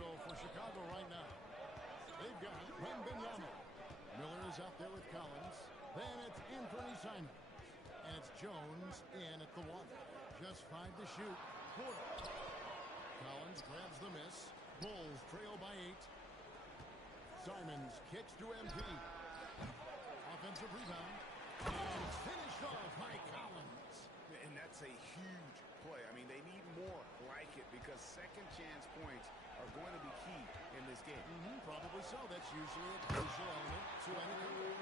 whistle for Chicago right now. They've got Wembanyama. Miller is out there with Collins. Then it's Anthony Simons. And it's Jones in at the one. Just 5 to shoot. Porter. Collins grabs the miss. Bulls trail by 8. Simons kicks to MP. Offensive rebound. And it's finished off by Collins. And that's a huge play. I mean, they need more like it because second chance points are going to be key in this game. Probably so. That's usually a crucial element to any game.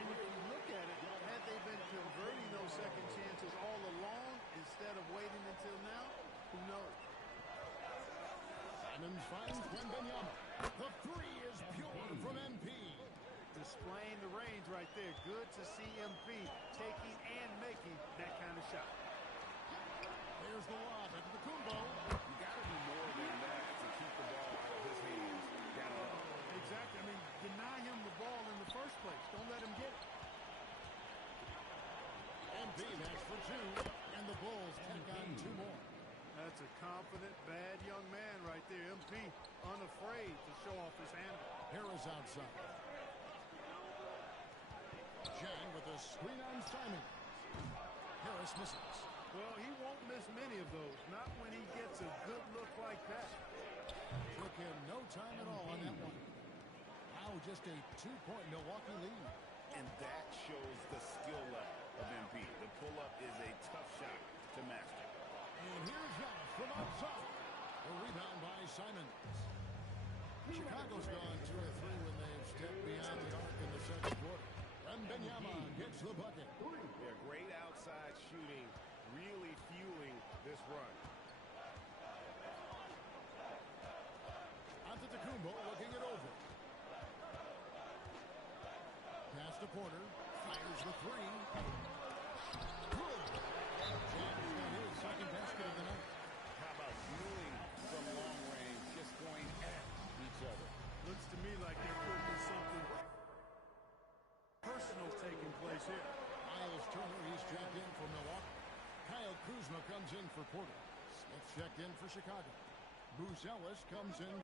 And if you look at it, had they been converting those second chances all along instead of waiting until now, who knows? Simons finds Wembanyama. The three is pure from MP. Displaying the range right there. Good to see MP taking and making that kind of shot. There's the lob into the Kumbo. You got to do more than that to keep the ball out of his hands down low. Exactly. I mean, deny him the ball in the first place. Don't let him get it. MP that's for 2. And the Bulls tack on 2 more. That's a confident, bad young man right there. MP unafraid to show off his handle. Harris outside. Jang with a screen on Simons. Harris misses. Well, he won't miss many of those. Not when he gets a good look like that. Took him no time at all on that one. Now just a 2-point Milwaukee lead. And that shows the skill level of MP. The pull-up is a tough shot to master. And here's Giannis from outside. A rebound by Simons. Chicago's gone 2 or 3 when they've stepped beyond the arc in the second quarter. Wembanyama gets the bucket. Yeah, great outside shooting, really fueling this run. Antetokounmpo looking it over. Pass to Porter. Fires the 3. Good. James got his second basket of the night. How about fueling from long range, just going at each other? Looks to me like there could be something personal taking place here. Miles Turner, he's checked in for Milwaukee. Kyle Kuzma comes in for Porter. Smith checked in for Chicago. Bruce Ellis comes in.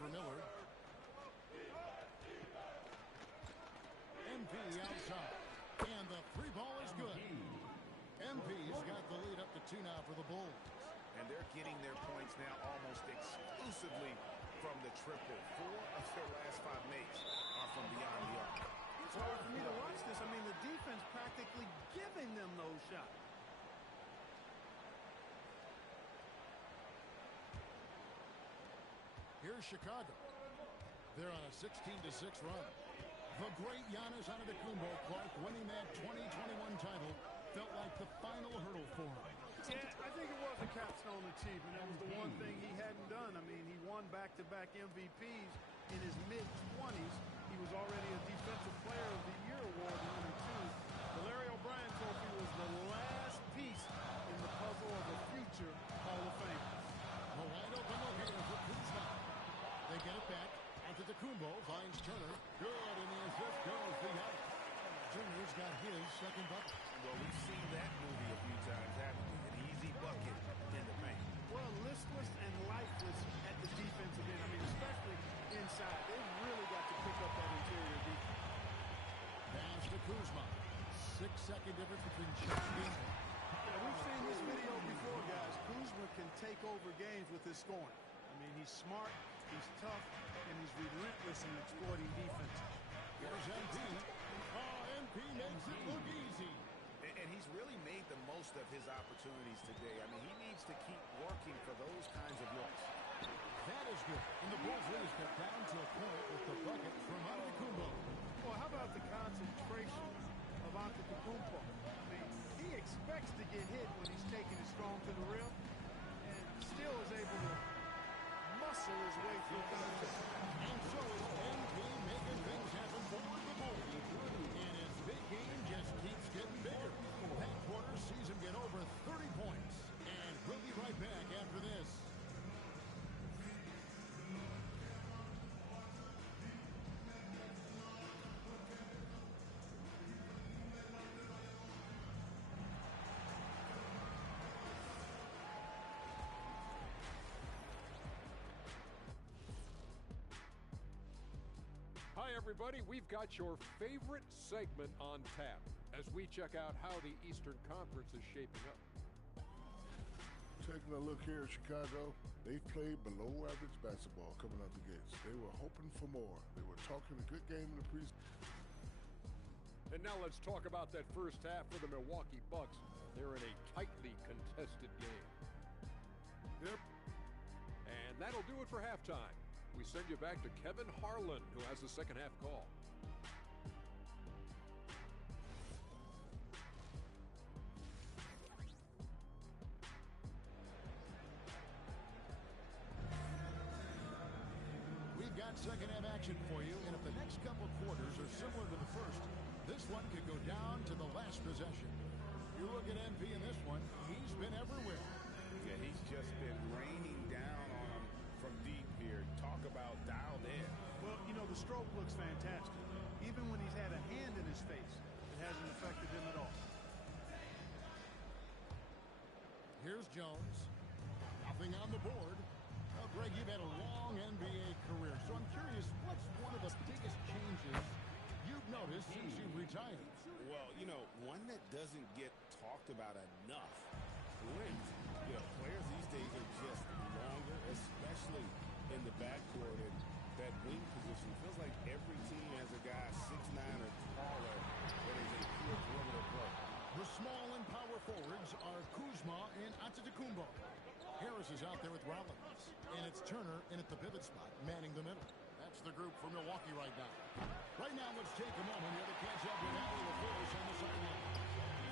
For Miller. MP outside. And the 3 ball is good. MP's got the lead up to 2 now for the Bulls. And they're getting their points now almost exclusively from the triple. 4 of their last 5 makes are from beyond the arc. It's hard for me to watch this. I mean, the defense practically giving them those shots. Here's Chicago. They're on a 16-6 run. The great Giannis Antetokounmpo, Clark, winning that 2021 title felt like the final hurdle for him. Yeah, I think it was a capstone achievement. That was the one thing he hadn't done. I mean, he won back-to-back MVPs in his mid-20s. He was already a Defensive Player of the Year award winner, too. The Larry O'Brien Trophy was the last piece in the puzzle of a future Hall of Fame. A wide-open locator for Kuzma. They get it back. Antetokounmpo finds Turner. Good, and the assist goes to Giannis. Turner's got his second bucket. Well, we've seen that movie a few times, haven't we? An easy bucket in the paint. Well, listless and lifeless at the defensive end. I mean, especially inside. They've really got to pick up that interior defense. Pass to Kuzma. 6-second difference between shot and game. Yeah, we've seen this video before, guys. Kuzma can take over games with his scoring. I mean, he's smart, he's tough, and he's relentless in exploiting defense. Here's MP. Oh, MP makes it look easy. And he's really made the most of his opportunities today. I mean, he needs to keep working for those kinds of looks. That is good. And the Bulls lead is cut down to a point with the bucket from Antetokounmpo. about the concentration of Antetokounmpo. I mean, he expects to get hit when he's taking it strong to the rim, and still is able to muscle his way through contact. And so is MP making things happen for the Bulls. And his big game just keeps getting bigger. That quarter sees him get over 30 points. And we'll be right back after this. Hi, everybody. We've got your favorite segment on tap as we check out how the Eastern Conference is shaping up. Taking a look here at Chicago, they've played below average basketball coming out the gates. They were hoping for more. They were talking a good game in the preseason. And now let's talk about that first half for the Milwaukee Bucks. They're in a tightly contested game. Yep. And that'll do it for halftime. We send you back to Kevin Harlan, who has the second half call. We've got second half action for you, and if the next couple quarters are similar to the first, this one could go down to the last possession. You look at MP in this one, he's been everywhere. Yeah, he's just been raining down on him from deep here. Talk about dialed in. Well, you know, the stroke looks fantastic. Even when he's had a hand in his face, it hasn't affected him at all. Here's Jones. Nothing on the board. Well, Greg, you've had a long NBA career, so I'm curious, what's one of the biggest changes you've noticed since you've retired? Well, you know, one that doesn't get talked about enough. Length. You know, players these days are just longer, especially in the backcourt. And that wing position feels like every team has a guy 6'9" or taller that is a pure perimeter player. The small and power forwards are Kuzma and Antetokounmpo. Harris is out there with Rollins. And it's Turner in at the pivot spot, manning the middle. That's the group for Milwaukee right now. Right now, let's take a moment here to catch up with Allie LaForce on the sideline.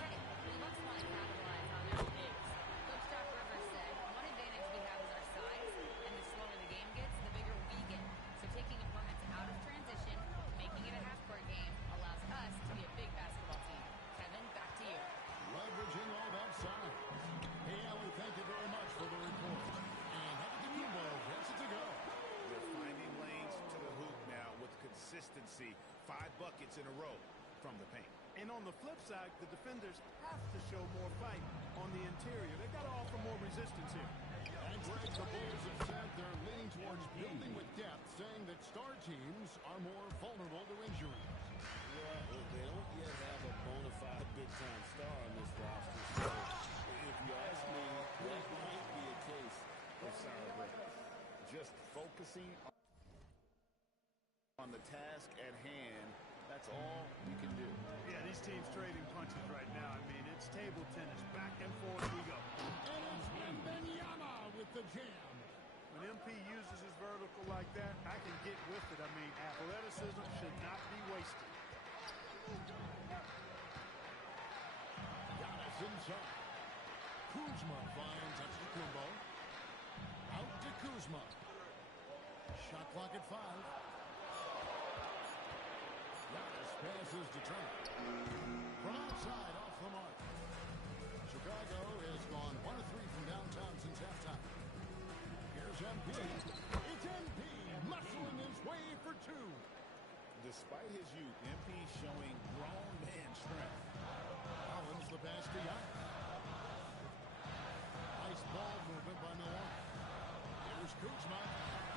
Hey, the Bucks want to capitalize on their bigs. Coach Doc Rivers said, one advantage we have is our size, and the slower the game gets, the bigger we get. So taking opponents out of transition, making it a half-court game, allows us to be a big basketball team. Kevin, back to you. Leveraging all that size. Hey, Allie, thank you very much for the report. And Antetokounmpo gets it to go. They're finding lanes to the hoop now with consistency. 5 buckets in a row from the paint. And on the flip side, the defenders have to show more fight on the interior. They've got to offer more resistance here. And Greg, the Bulls have said they're leaning towards building with depth, saying that star teams are more vulnerable to injuries. Well, they don't yet have a bona fide big-time star on this roster. So, if you ask me, that might be a case of sour grapes. Just focusing on the task at hand, that's all you can do. Yeah, these teams trading punches right now. I mean, it's table tennis. Back and forth we go. And it's Wembanyama with the jam. When MP uses his vertical like that, I can get with it. I mean, athleticism should not be wasted. Giannis inside. Kuzma finds Antetokounmpo. Out to Kuzma. Shot clock at 5. Giannis passes to Turner. From outside off the mark. Chicago has gone 1 of 3 from downtown since halftime. Here's MP. It's MP muscling his way for 2. Despite his youth, MP showing grown man strength. Collins the pass to Giannis. Nice ball movement by Milwaukee. Here's Kuzma.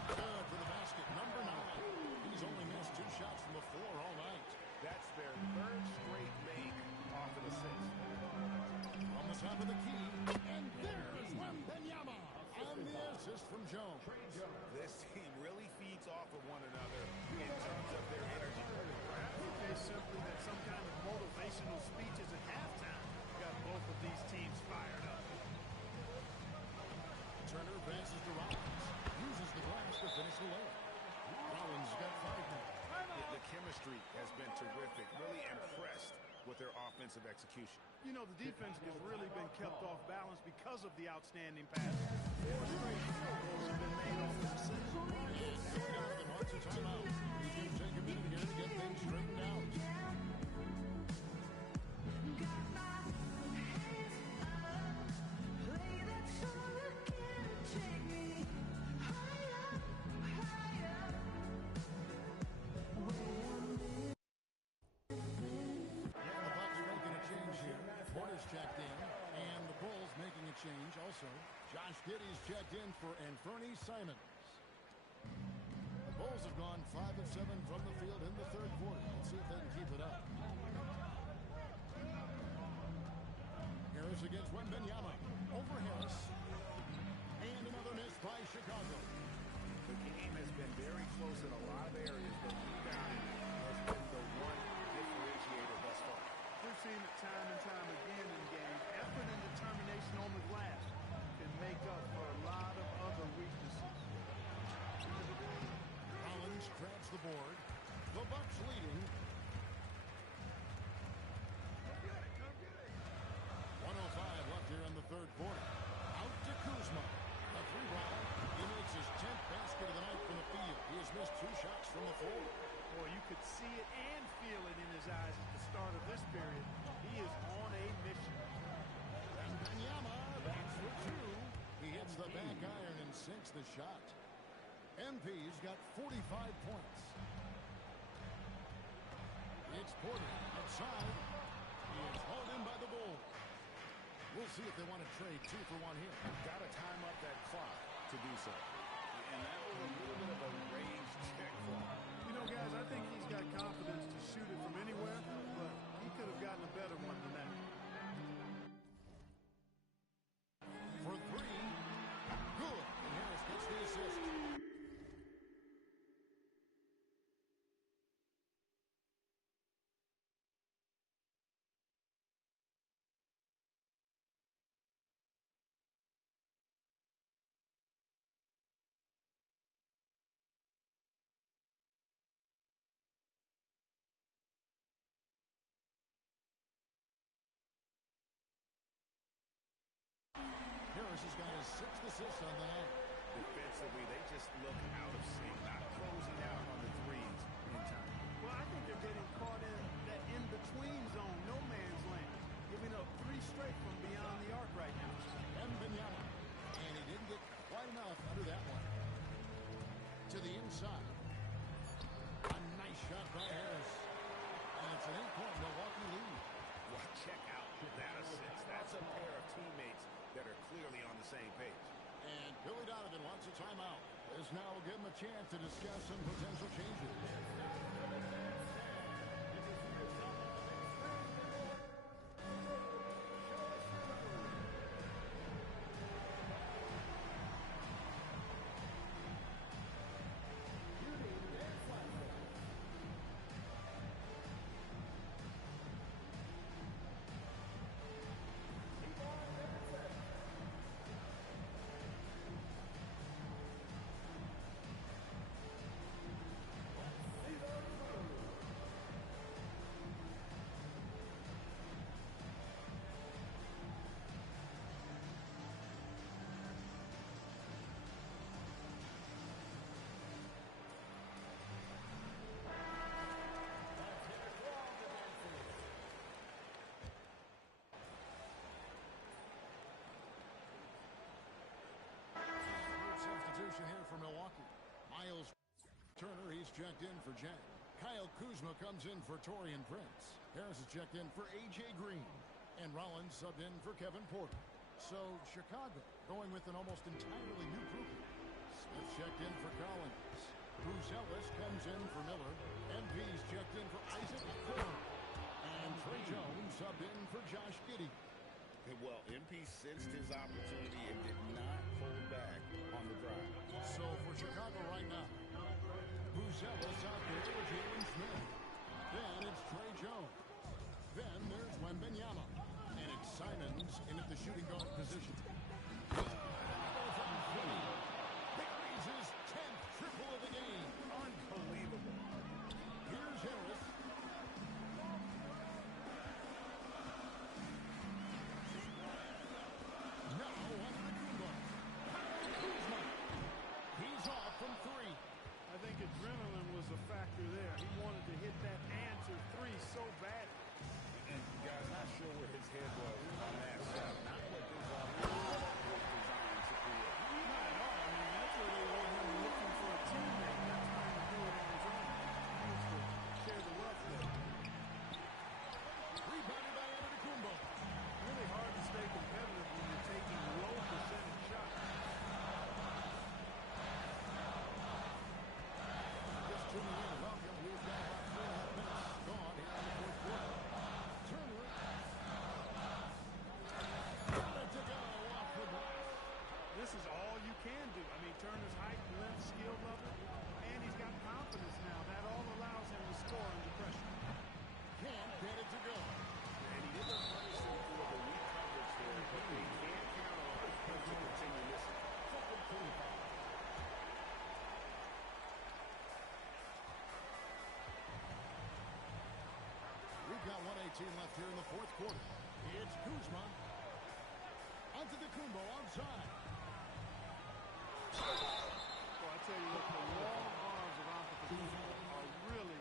Good for the basket. Number 9. He's only missed 2 shots from the floor all night. That's their 3rd straight make off of the 6th. From the top of the key. And there's Wembanyama on the assist from Jones. This team really feeds off of one another in terms of their energy. I think they simply that some kind of motivational speeches at halftime got both of these teams fired up. Turner passes to Rollins. Uses the glass to finish the layup. Rollins got 5 now. The chemistry has been terrific defensive execution. You know, the defense has really been kept off balance because of the outstanding pass. 4 straight field goals have been made off this set. Donovan wants a timeout. He's going to take a minute here to get things straightened out. Change also. Josh Giddey's checked in for Anthony Simons. The Bulls have gone 5 of 7 from the field in the third quarter. Let's see if they can keep it up. Harris against Wembanyama. Over Harris. And another miss by Chicago. The game has been very close in a lot of areas, but rebounding has been the one differentiator thus far. We've seen it time and time again in games. Effort and determination on the glass can make up for a lot of other weaknesses. Collins grabs the board. The Bucks leading. 1:05 left here in the third quarter. Out to Kuzma. A 3-ball. He makes his 10th basket of the night from the field. He has missed 2 shots from the floor. Boy, you could see it and feel it in his eyes at the start of this period. He is on a mission. And Wembanyama, that's for 2. He hits the back iron and sinks the shot. MP's got 45 points. It's Porter outside. He is hauled in by the Bulls. We'll see if they want to trade 2 for 1 here. Got to time up that clock to do so. And that was a little bit of a range check for him. You know, guys, I think he's got confidence to shoot it from anywhere, but he could have gotten a better one than that. For 3. Good. And Harris gets the assist. Harris has got his 6th assist on the night. Defensively, they just look out of sync, not closing out on the threes in time. Well, I think they're getting caught in that in-between zone, no man's land, giving up 3 straight from beyond the arc right now. Wembanyama. And he didn't get quite enough under that one. To the inside. A nice shot by Harris. And it's an 8-point Milwaukee lead. Well, check out that assist. That's a pair of teammates that are clearly on the same page. And Billy Donovan wants a timeout. This now will give him a chance to discuss some potential changes. Substitution here for Milwaukee. Miles Turner, he's checked in for Jack. Kyle Kuzma comes in for Taurean Prince. Harris is checked in for A.J. Green. And Rollins subbed in for Kevin Porter. So Chicago going with an almost entirely new group. Smith checked in for Collins. Bruce Ellis comes in for Miller. MP's checked in for Isaac Okoro. And Trey Jones subbed in for Josh Giddey. Well, MP sensed his opportunity and did not hold back on the drive. So for Chicago right now, Ellis out there for Jalen Smith. Then it's Trey Jones. Then there's Wembanyama. And it's Simons in at the shooting guard position. Buries his 10th triple of the game. Unbelievable. Here's Harris. left here in the fourth quarter. It's Kuzma. Onto the Kumbo outside. Well, I tell you what, the long arms of Antetokounmpo are really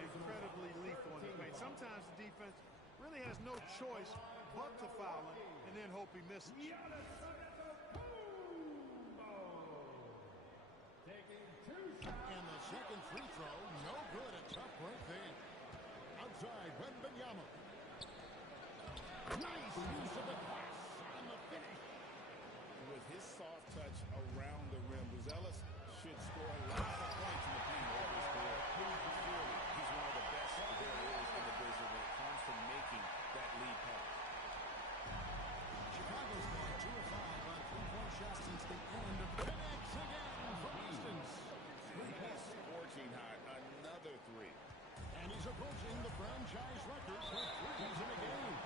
incredibly lethal in the paint. Sometimes the defense really has no choice but to foul him and then hope he misses. And the second free throw, no good. A tough break there. Outside, Wembanyama. Nice use of the pass on the finish. With his soft touch around the rim, Buzelis should score a lot of points in the paint over his career. Clearly, he's one of the best there is in the business when it comes to making that lead pass. Chicago's gone 2 of 5 on three-point shots since the end of the connects again from distance. He's scorching hot. Another three. And he's approaching the franchise record for threes in a game.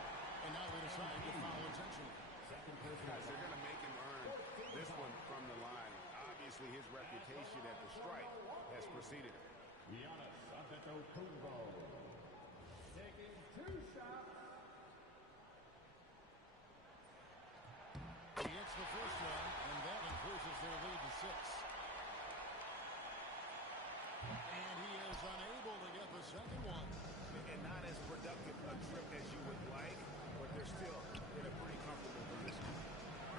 And now they decide to foul intentionally. Guys, they're going to make him earn this one from the line. Obviously, his reputation at the stripe has preceded him. Giannis Antetokounmpo taking 2 shots. He hits the first one, and that increases their lead to 6. And he is unable to get the second one. And not as productive a trip as you would like, but they're still in a pretty comfortable position.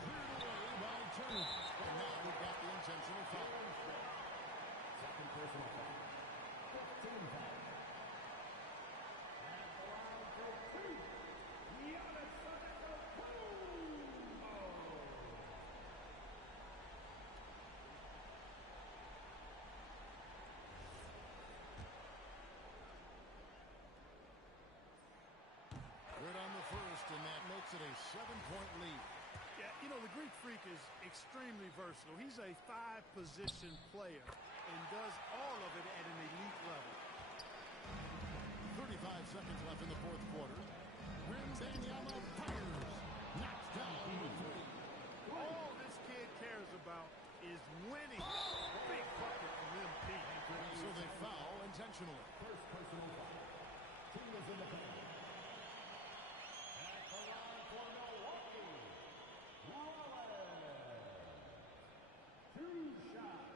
Cleared away by Turner. And now we've got the intentional foul. Second personal foul. 15 foul. At the line for 2. Giannis Antetokounmpo. Good on the first, and that makes it a 7-point lead. Yeah, you know, the Greek Freak is extremely versatile. He's a 5-position player and does all of it at an elite level. 35 seconds left in the fourth quarter. Wembanyama fires. Knocks down the three. All this kid cares about is winning. Big bucket from MP. So they foul intentionally. First personal foul. Team is in the paint. At the line for Milwaukee. Wallace. 2 shots.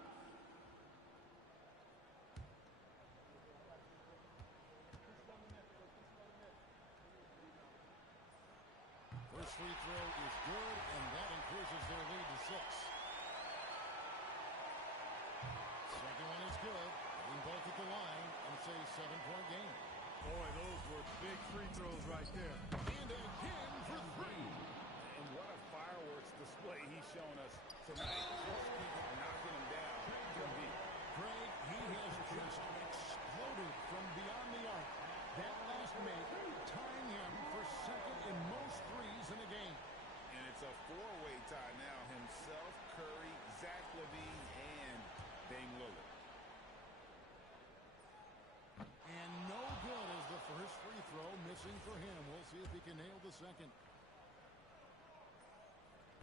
First free throw is good, and that increases their lead to 6. Second one is good. Hitting both at the line, and it's a 7-point game. Boy, those were big free throws right there. And again for 3. And what a fireworks display he's shown us tonight. Just keep knocking him down. Craig, he has just exploded from beyond the arc. That last make tying him for second in most threes in a game. And it's a 4-way tie now. Himself, Curry, Zach LaVine, and Dame Lillard. And no good as the first free throw missing for him. We'll see if he can nail the second.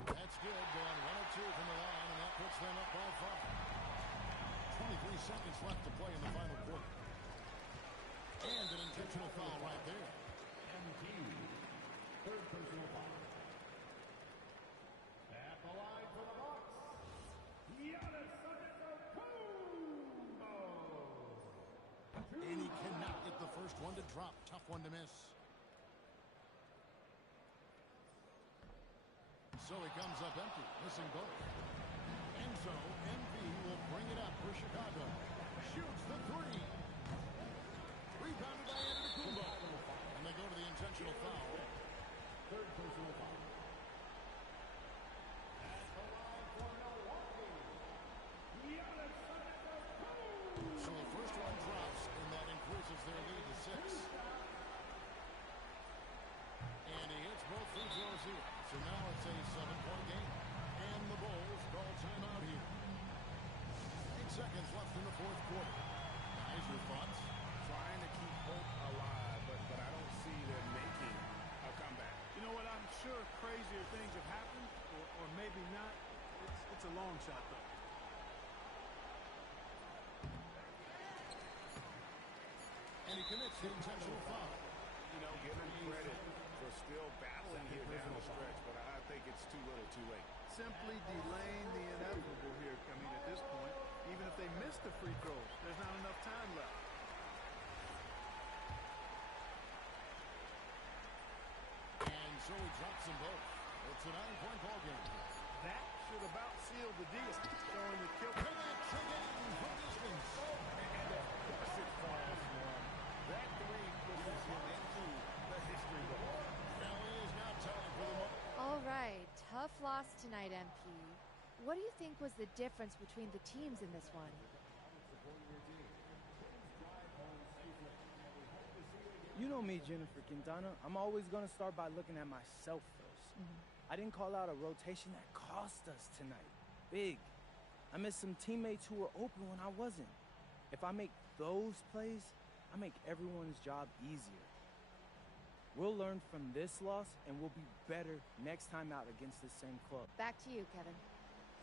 That's good. Going 1 of 2 from the line, and that puts them up by 5. 23 seconds left to play in the final quarter. And an intentional foul right there. MT. Third personal foul. At the line for the Bucks. Giannis Antetokounmpo. And he cannot get the first one to drop. Tough one to miss. So he comes up empty, missing both. And so MP will bring it up for Chicago. Shoots the 3. Rebounded by Antetokounmpo. And they go to the intentional foul. Third personal foul. At the line for Milwaukee. Giannis Antetokounmpo. So the first one drops, and that increases their lead to 6. And he hits both free throws here. So now it's a 7-point game. And the Bulls call timeout here. 8 seconds left in the fourth quarter. Guys, your thoughts? Trying to keep hope alive, but I don't see them making a comeback. You know what? I'm sure crazier things have happened, or maybe not. It's a long shot, though. And he commits the intentional foul. you know, give him credit for still battling here down the stretch, but I think it's too little too late. Simply delaying the inevitable here. I mean, at this point, even if they miss the free throws, there's not enough time left. And so he drops them both. It's a 9-point ball game. That should about seal the deal. Showing the kill. Connects again from distance. And of course it falls for him. That three pushes him into the history book. Well, he is now tied for the moment. All right, tough loss tonight, MP. What do you think was the difference between the teams in this one? You know me, Jennifer Quintana. I'm always going to start by looking at myself first. I didn't call out a rotation that cost us tonight. Big. I missed some teammates who were open when I wasn't. If I make those plays, I make everyone's job easier. We'll learn from this loss, and we'll be better next time out against this same club. Back to you, Kevin.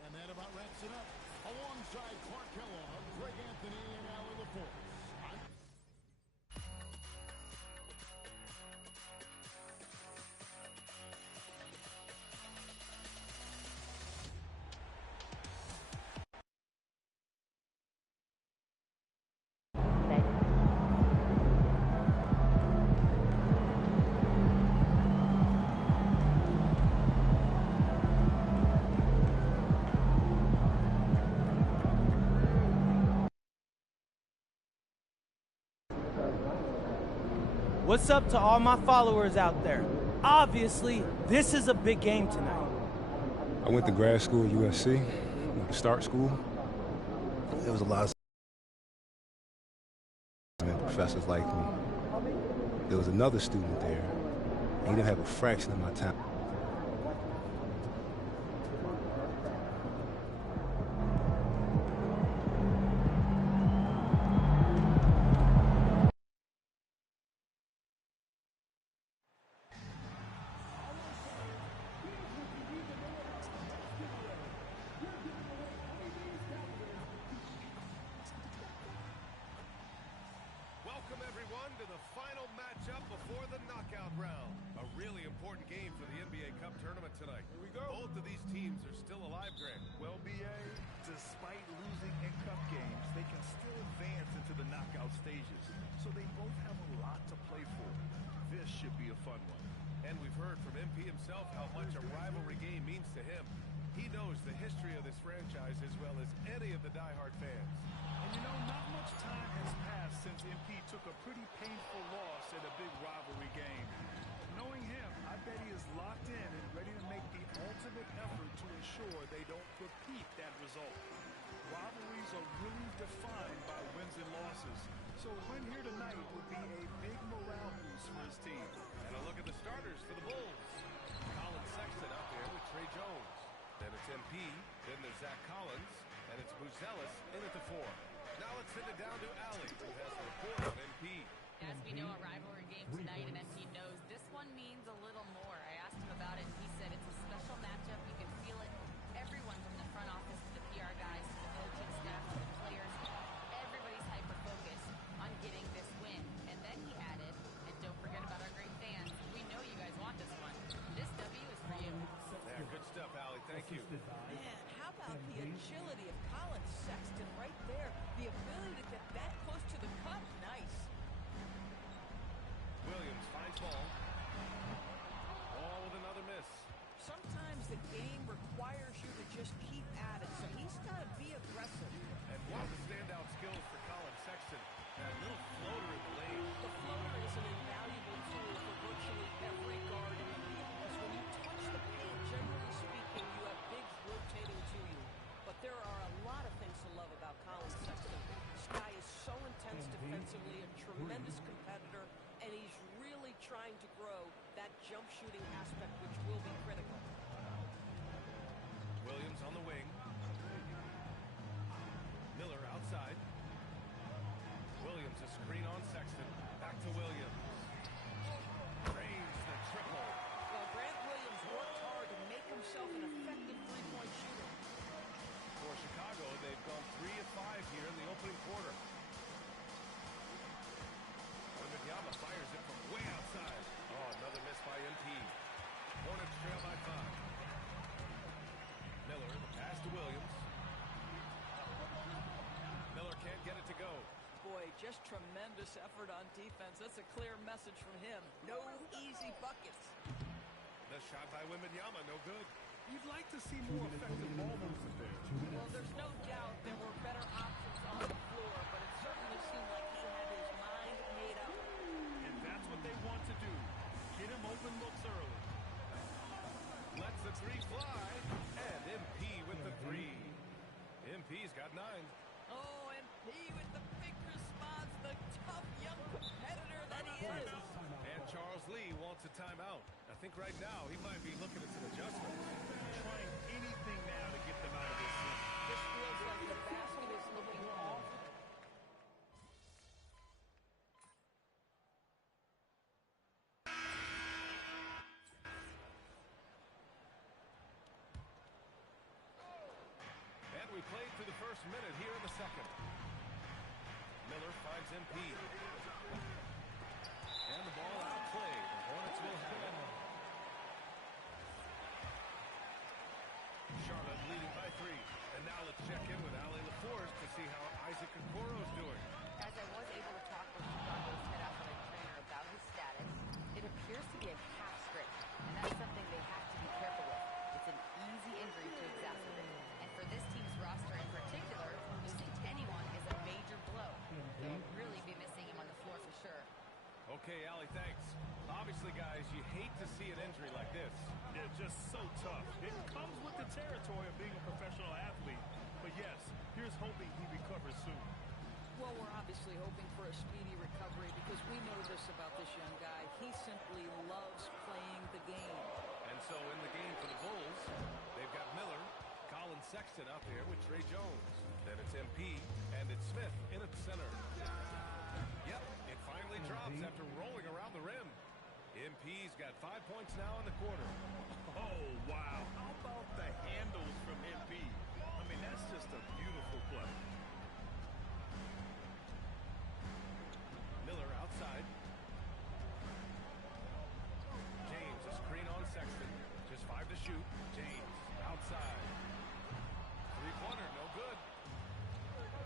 And that about wraps it up. Alongside Clark Kellogg, Greg Anthony, and Allie LaForce. What's up to all my followers out there? Obviously, this is a big game tonight. I went to grad school at USC, went to start school. There was a lot of professors like me. There was another student there. He didn't have a fraction of my time. Welcome, everyone, to the final matchup before the knockout round. A really important game for the NBA Cup tournament tonight. Here we go. Both of these teams are still alive, Greg. Well, BA, despite losing in cup games, they can still advance into the knockout stages. So they both have a lot to play for. This should be a fun one. And we've heard from MP himself how much a rivalry game means to him. He knows the history of this franchise as well as any of the diehard fans. And you know, not much time has passed since MP took a pretty painful loss at a big rivalry game. Knowing him, I bet he is locked in and ready to make the ultimate effort to ensure they don't repeat that result. Rivalries are really defined by wins and losses, so a win here tonight would be a big morale boost for his team. And a look at the starters for the Bulls. Colin Sexton out there with Trey Jones. Then it's MP, then there's Zach Collins, and it's Buzelis in at the 4. Now let's send it down to Allie, who has a report on MP. As we know, a rivalry game tonight, and MP knows this one means a little more. I asked him about it, and he said it's a special matchup. You can feel it. Everyone from the front office to the PR guys to the coaching staff to the players, everybody's hyper-focused on getting this win. And then he added, and don't forget about our great fans, we know you guys want this one. This W is for you. Yeah, good stuff, Allie. Thank you. Man, how about the agility of Colin Sexton right there? The ability to get that close to the cup. Nice. Williams finds ball. Ball with another miss. Sometimes the game requires you to just keep at it, so he's got to be aggressive. And one of the standout skills for Colin Sexton, that little floater in the lane. The floater is an invaluable tool for virtually every guard in the league, because when you touch the paint, generally speaking, you have bigs rotating to you. But there are a lot of things to love about Colin Sexton. This guy is so intense defensively, a tremendous competitor, and he's really trying to grow that jump shooting aspect, which will be critical. Williams on the wing. Miller outside. Williams a screen on Sexton. Back to Williams. Drains the triple. Well, Grant Williams worked hard to make himself an effective three-point shooter. For Chicago, they've gone 3 of 5 here in the opening quarter. Wembanyama fires it from way outside. boy, just tremendous effort on defense. That's a clear message from him. No easy buckets. The shot by Wembanyama, no good. You'd like to see more effective ball movement there. Well, there's no doubt there were better options on the floor, but it certainly seemed like he had his mind made up. And that's what they want to do. Get him open looks early. Lets the three fly, and MP with the three. MP's got 9. Oh, MP with the big response, the tough young competitor that he is. And Charles Lee wants a timeout. I think right now he might be looking at some adjustments. Trying anything now to get them out of this thing. This feels like the basket is looking off. And we played through the first minute here in the second. Miller finds MP. And the ball outplayed. The Hornets will have it. Charlotte leading by 3. And now let's check in with Ali LaForce to see how Isaac Okoro's doing. As I was able to talk with Chicago's head athletic trainer about his status, it appears to be a calf strain, and that's something they have to be careful with. It's an easy injury to exacerbate. And for this team's roster in particular, losing anyone is a major blow. They'll really be missing him on the floor for sure. Okay, Ali, thanks. Obviously, guys, you hate to see an injury like this. They're just so tough. It comes with the territory of being a professional athlete. But yes, here's hoping he recovers soon. Well, we're obviously hoping for a speedy recovery because we know this about this young guy. He simply loves playing the game. And so in the game for the Bulls, they've got Miller, Colin Sexton out there with Trey Jones. Then it's MP, and it's Smith in at the center. Yep, it finally drops after rolling around the rim. MP's got 5 points now in the quarter. Oh, wow. How about the handles from MP? I mean, that's just a beautiful play. Miller outside. James, a screen on Sexton. Just 5 to shoot. James outside. Three-pointer, no good.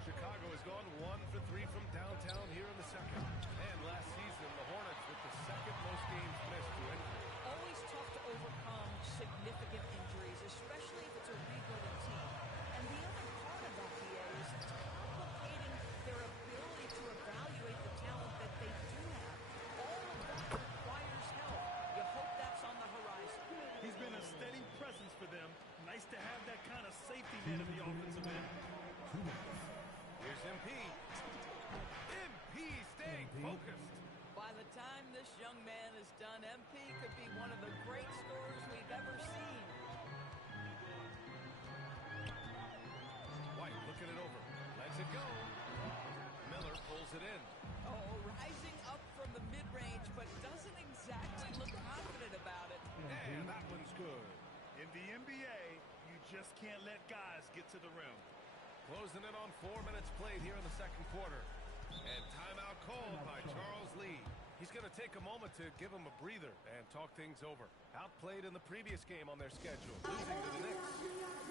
Chicago has gone 1 for 3 from downtown here in the second. And last season, the Hornets with the second most games missed to injury. Always tough to overcome significant injuries, especially if it's a rebuilding team. And the other part of that, DA, is it's complicating their ability to evaluate the talent that they do have. All of that requires help. You hope that's on the horizon. He's been a steady presence for them. Nice to have that kind of safety net in the offensive end. Here's MP. MP staying focused. By the time this young man is done, MP could be one of the great scorers we've ever seen. White looking it over. Lets it go. Miller pulls it in. Oh, rising up from the mid-range, but doesn't exactly look confident about it. And that one's good. In the NBA, you just can't let guys get to the rim. Closing in on 4 minutes played here in the second quarter. And timeout called by Charles Lee. He's going to take a moment to give him a breather and talk things over. Outplayed in the previous game on their schedule, losing to the Knicks.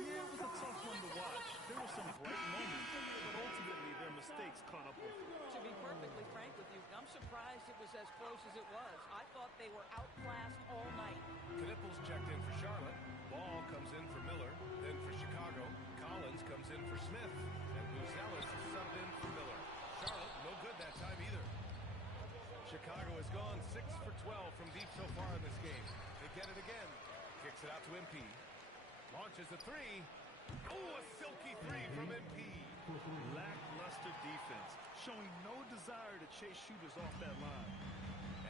Yeah, it was a tough one to watch. There were some bright moments, but ultimately their mistakes caught up with them. To be perfectly frank with you, I'm surprised it was as close as it was. I thought they were outclassed all night. Knipples checked in for Charlotte. Ball comes in for Miller. Then for Chicago, Collins comes in for Smith. And Buzelis is subbed in for Miller. Charlotte, no good that time either. Chicago has gone 6 for 12 from deep so far in this game. They get it again. Kicks it out to MP. Launches a 3. Oh, a silky 3 from MP. Lackluster defense, showing no desire to chase shooters off that line.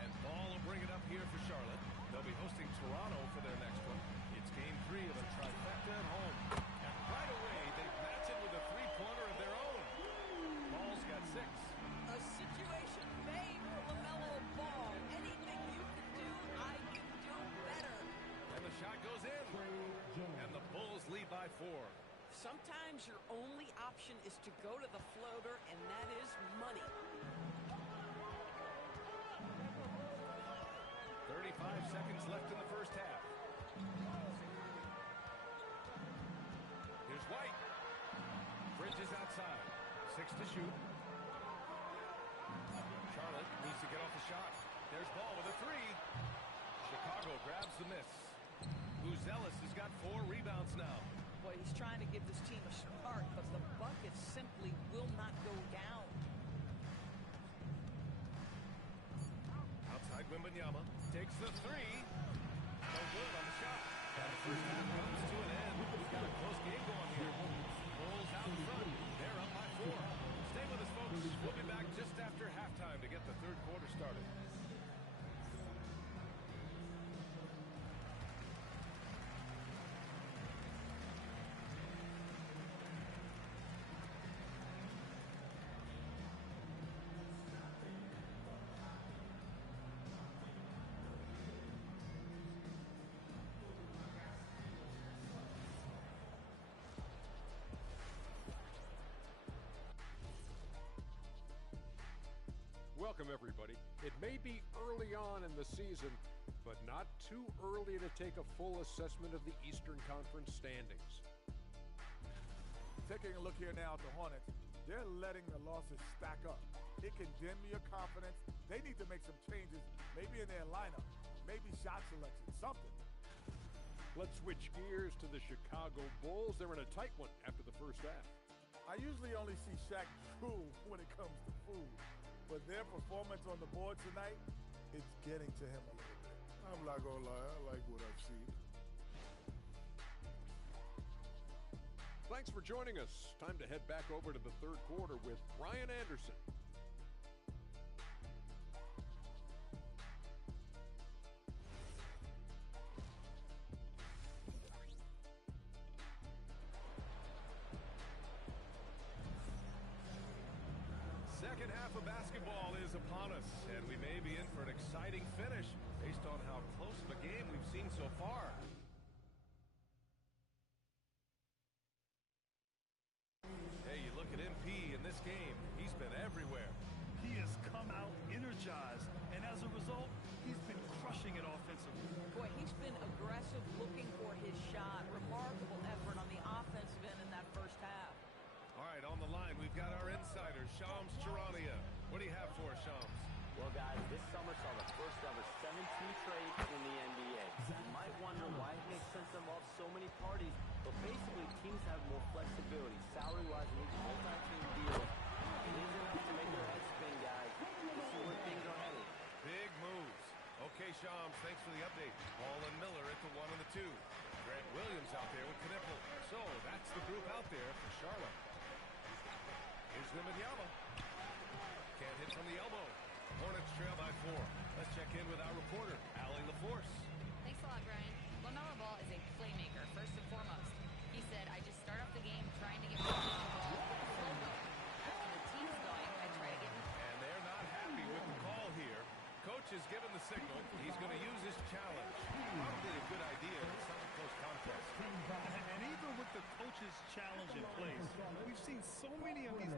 And Ball will bring it up here for Charlotte. They'll be hosting Toronto for their next one. It's game 3 of a trifecta at home. And right away, they match it with a three-pointer of their own. Ball's got 6. A situation made for LaMelo Ball. Anything you can do, I can do better. And the shot goes in. And the Bulls lead by 4. Sometimes your only option is to go to the floater, and that is money. 35 seconds left in the first half. Here's White. Bridges outside. 6 to shoot. Charlotte needs to get off the shot. There's Ball with a three. Chicago grabs the miss. Buzelis has got 4 rebounds now. Boy, he's trying to give this team a spark, but the bucket simply will not go down. Outside Wembanyama takes the three. No good on the shot. And the first half comes to an end. We've got a close game going here. Bulls out in front. They're up by 4. Stay with us, folks. We'll be back just after halftime to get the third quarter started. Welcome, everybody. It may be early on in the season, but not too early to take a full assessment of the Eastern Conference standings. Taking a look here now at the Hornets, they're letting the losses stack up. It can dim your confidence. They need to make some changes, maybe in their lineup, maybe shot selection, something. Let's switch gears to the Chicago Bulls. They're in a tight one after the first half. I usually only see Shaq drool when it comes to food. But their performance on the board tonight, it's getting to him a little bit. I'm not going to lie. I like what I've seen. Thanks for joining us. Time to head back over to the third quarter with Brian Anderson. Second half of basketball is upon us, and we may be in for an exciting finish based on how close of a game we've seen so far. Hey, you look at MP in this game. He's been everywhere. He has come out energized, and as a result, he's been crushing it offensively. Boy, he's been aggressive, looking for his shot. Remarkable effort on the offensive end in that first half. All right, on the line, we've got our insider, Shams Charania. What do you have for us, Shams? Well, guys, this summer saw the first ever 17 trades in the NBA. You might wonder why it makes sense to involve so many parties, but basically teams have more flexibility, salary-wise, in each multi-team deal. It is enough to make their heads spin, guys. We'll see where things are headed. Big moves. Okay, Shams, thanks for the update. Ball and Miller at the 1 and the 2. Grant Williams out there with Knipple. So that's the group out there for Charlotte. Here's Wembanyama. Can't hit from the elbow. Hornets trail by 4. Let's check in with our reporter, Allie LaForce. Thanks a lot, Brian. LaMelo Ball is a playmaker, first and foremost. He said, I just start off the game trying to get my team involved with the flow going. After the team's going, I try to get... And they're not happy with the call here. Coach has given the signal. He's going to use his challenge. Probably a good idea. It's not a close contest. And even with the coach's challenge in place, we've seen so many of these...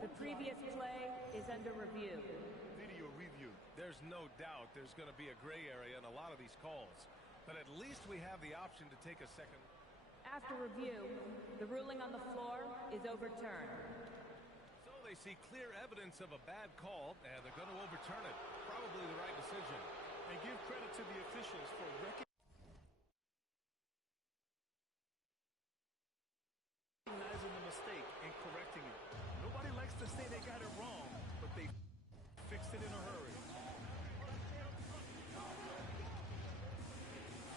The previous play is under review. Video review. There's no doubt there's going to be a gray area in a lot of these calls. But at least we have the option to take a second. After review, the ruling on the floor is overturned. So they see clear evidence of a bad call, and they're going to overturn it. Probably the right decision. And give credit to the officials for recognizing the mistake and correcting it. Nobody likes to say they got it wrong, but they fixed it in a hurry.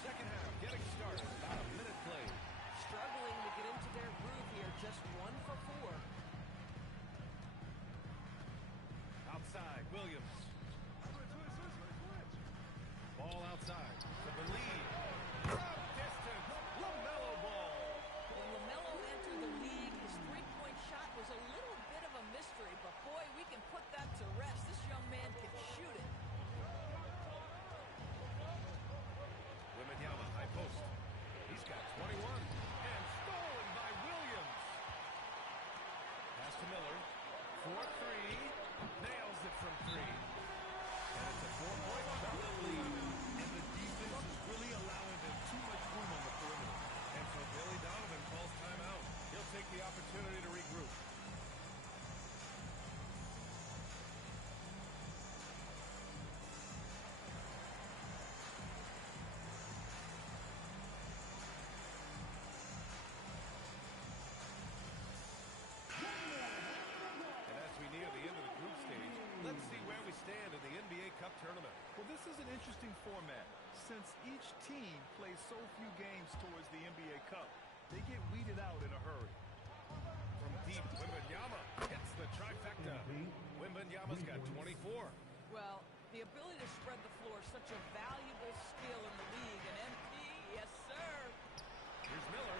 Second half getting started. About a minute played. Struggling to get into their groove here. Just 1 for 4. Outside, Williams. Ball outside. To the lead. From distance. LaMelo Ball. When LaMelo entered the league, his three-point shot was a little bit of a mystery, but boy, we can put that to rest. This young man can shoot it. Wembanyama, high post. He's got 21. And stolen by Williams. Pass to Miller. 4-3. Nails it from 3. And it's a 4-point Charlotte lead. And the defense is really allowing them too much room on the perimeter. And so Billy Donovan calls timeout. He'll take the opportunity to regroup. an interesting format. Since each team plays so few games towards the NBA Cup, they get weeded out in a hurry. From deep, Wembanyama hits the trifecta. Wembanyama's got 24. Well, the ability to spread the floor is such a valuable skill in the league. And MP, yes, sir. Here's Miller.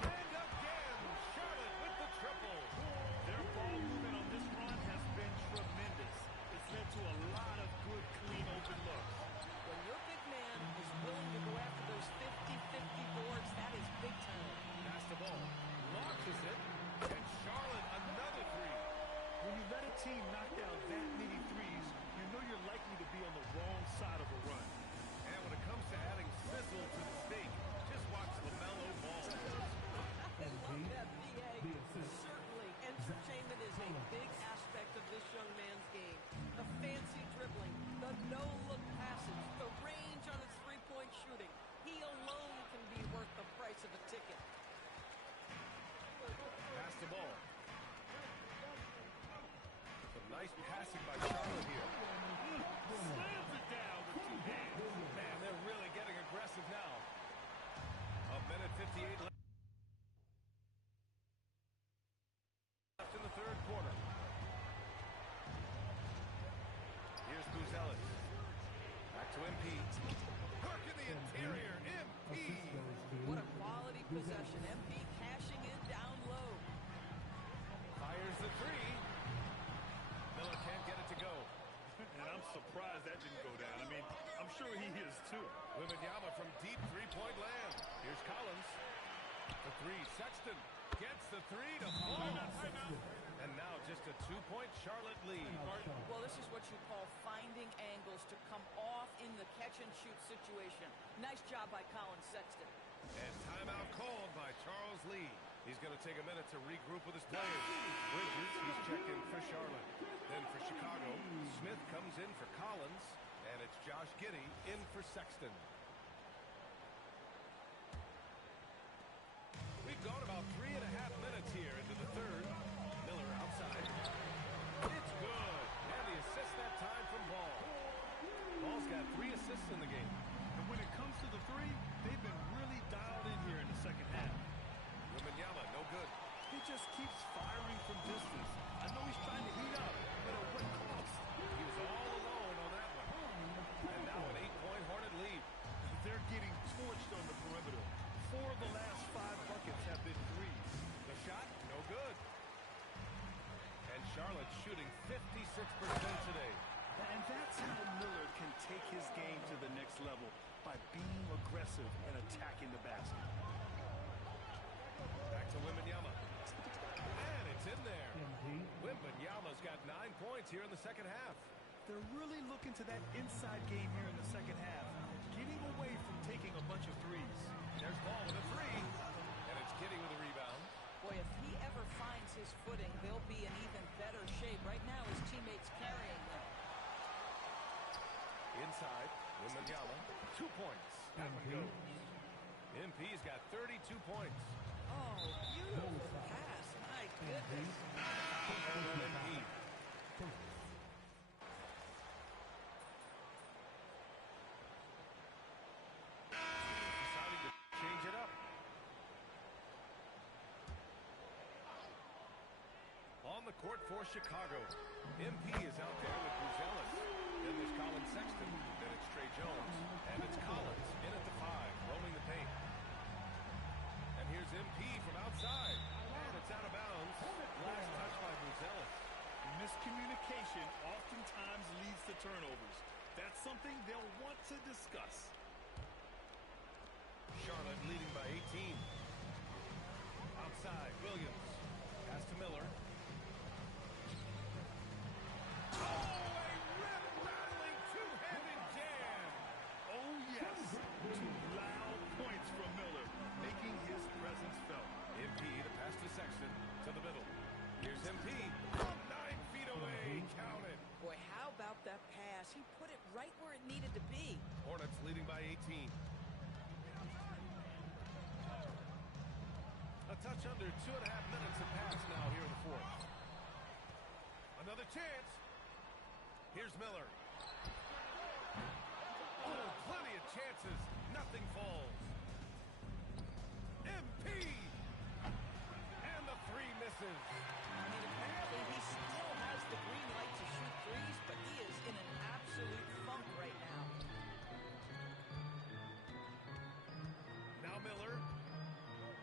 And again, Charlotte with the triple. Their ball movement on this run has been tremendous. It's led to a lot of good, clean, open looks. When your big man is willing to go after those 50-50 boards, that is big time. Pass the ball. Launches it. And Charlotte another three. When you let a team knock down that many threes, you know you're likely to be on the wrong side of a run. And when it comes to adding sizzle to the steak, just watch LaMelo Ball. I love that, B.A. Certainly, entertainment is a big aspect of this young man's game. The fancy dribbling, the no-look passes, the range on his three-point shooting. He alone can be worth the price of a ticket. Pass the ball. Some nice passing by Charlotte here. Slams it down with two hands. Man, they're really getting aggressive now. A minute 58 left in the third quarter. Here's Buzelis. Back to MP. Work in the interior. MP. What a quality possession. MP cashing in down low. Fires the three. Miller can't get it to go. And I'm surprised that didn't go down. I mean, I'm sure he is too. Wembanyama from deep three-point land. Here's Collins. The three. Sexton gets the three to fall. And now just a two-point Charlotte lead. Well, this is what you call finding angles to come off in the catch-and-shoot situation. Nice job by Colin Sexton. And timeout called by Charles Lee. He's going to take a minute to regroup with his players. Bridges, he's checked in for Charlotte. Then for Chicago, Smith comes in for Collins. And it's Josh Giddey in for Sexton. We've gone about 3.5 minutes here into the third. Miller outside. It's good. And the assist that time from Ball. Ball's got 3 assists in the game. And when it comes to the three, they've been really dialed in here in the second half. Wembanyama, no good. He just keeps firing from distance. I know he's trying to heat up, but at what cost? He was all alone on that one. And now an 8-point Hornet lead. They're getting torched on the perimeter. 4 of the last 5 buckets have been threes. The shot, no good. And Charlotte shooting 56% today. And that's how Miller can take his game to the next level, by being aggressive and attacking the basket. Back to Wembanyama. And it's in there. Wembanyama's got 9 points here in the second half. They're really looking to that inside game here in the second half, getting away from taking a bunch of threes. There's Ball with a three. And it's Giddey with a rebound. Boy, if he ever finds his footing, they'll be in even better shape. Right now, his teammates carrying them. Inside, Wembanyama, 2 points. That one goes. MP's got 32 points. Oh, beautiful pass. My goodness. MP. Deciding to change it up. On the court for Chicago. MP is out there with Buzelis. Then there's Colin Sexton. Then it's Trey Jones. And it's Collins in at the 5, roaming the paint. And here's MP from outside. And it's out of bounds. Last touch by Buzelis. Miscommunication oftentimes leads to turnovers. That's something they'll want to discuss. Charlotte leading by 18. Outside, Williams. Pass to Miller. Oh, a rip-rattling two-handed jam. Oh, yes. 2 loud points from Miller, making his presence felt. MP to pass to Sexton to the middle. Here's MP from 9 feet away. Count it. Boy, how about that pass? He put it right where it needed to be. Hornets leading by 18. A touch under 2.5 minutes have passed now here in the fourth. Another chance. Here's Miller. misses. I mean, apparently he still has the green light to shoot threes, but he is in an absolute funk right now. Now Miller,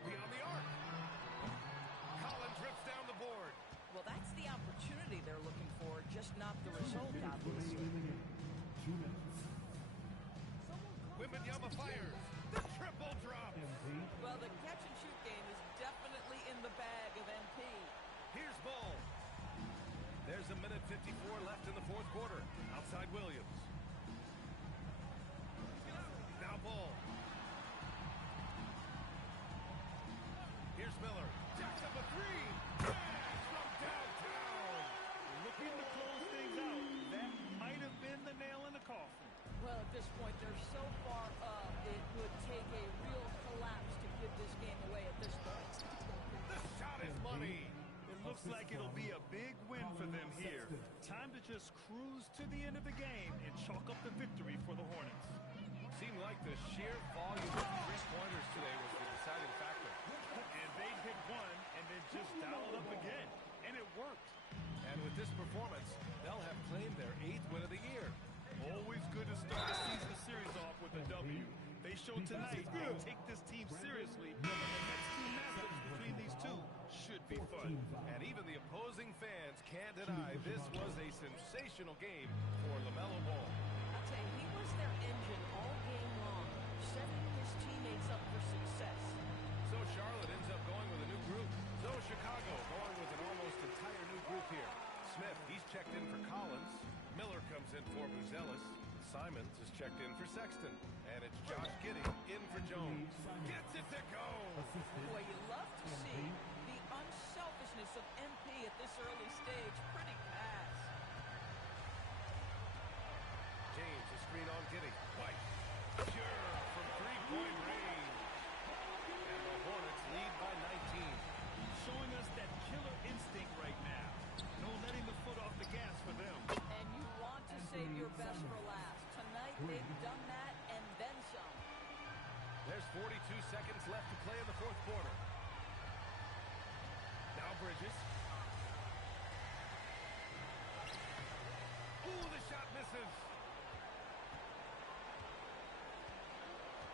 beyond the arc. Collins rips down the board. Well, that's the opportunity they're looking for, just not the result, obviously. Wembanyama fires. The triple drop. Well, the catch-and-shoot game is definitely in the bag of MP. Here's Ball. There's a minute 54 left in the fourth quarter. Outside Williams. Now Ball. Here's Miller. Jacks up a three. Smash from downtown. Looking to close things out. That might have been the nail in the coffin. Well, at this point, they're so far up, it would take a real collapse to give this game away at this point. The shot is money. It looks like it'll be a big win for them here. Time to just cruise to the end of the game and chalk up the victory for the Hornets. Seemed like the sheer volume of three-pointers today was the deciding factor. And they hit one and then just dial it up again. And it worked. And with this performance, they'll have claimed their 8th win of the year. Always good to start the season series off with a W. They showed tonight they take this team seriously, and the next two matchups between these two should be fun. And even the opposing fans can't deny this was a sensational game for LaMelo Ball. I'll tell you, he was their engine all game long, setting his teammates up for success. So Charlotte ends up going with a new group. So Chicago going with an almost entire new group here. Smith, he's checked in for Collins. Miller comes in for Buzelis. Simons is checked in for Sexton. And it's Josh Giddey in for Jones. Gets it to go! Boy, you love to see the unselfishness of MP at this early stage. Pretty pass. James, a screen on Giddey. White. Sure, from three-point range. And the Hornets lead by 19. Showing us that killer instinct right now. No letting the foot off the gas for them. And you want to save your best for last. Tonight, they've done that and then some. There's 42 seconds left to play in the fourth quarter. Now Bridges. Ooh, the shot misses.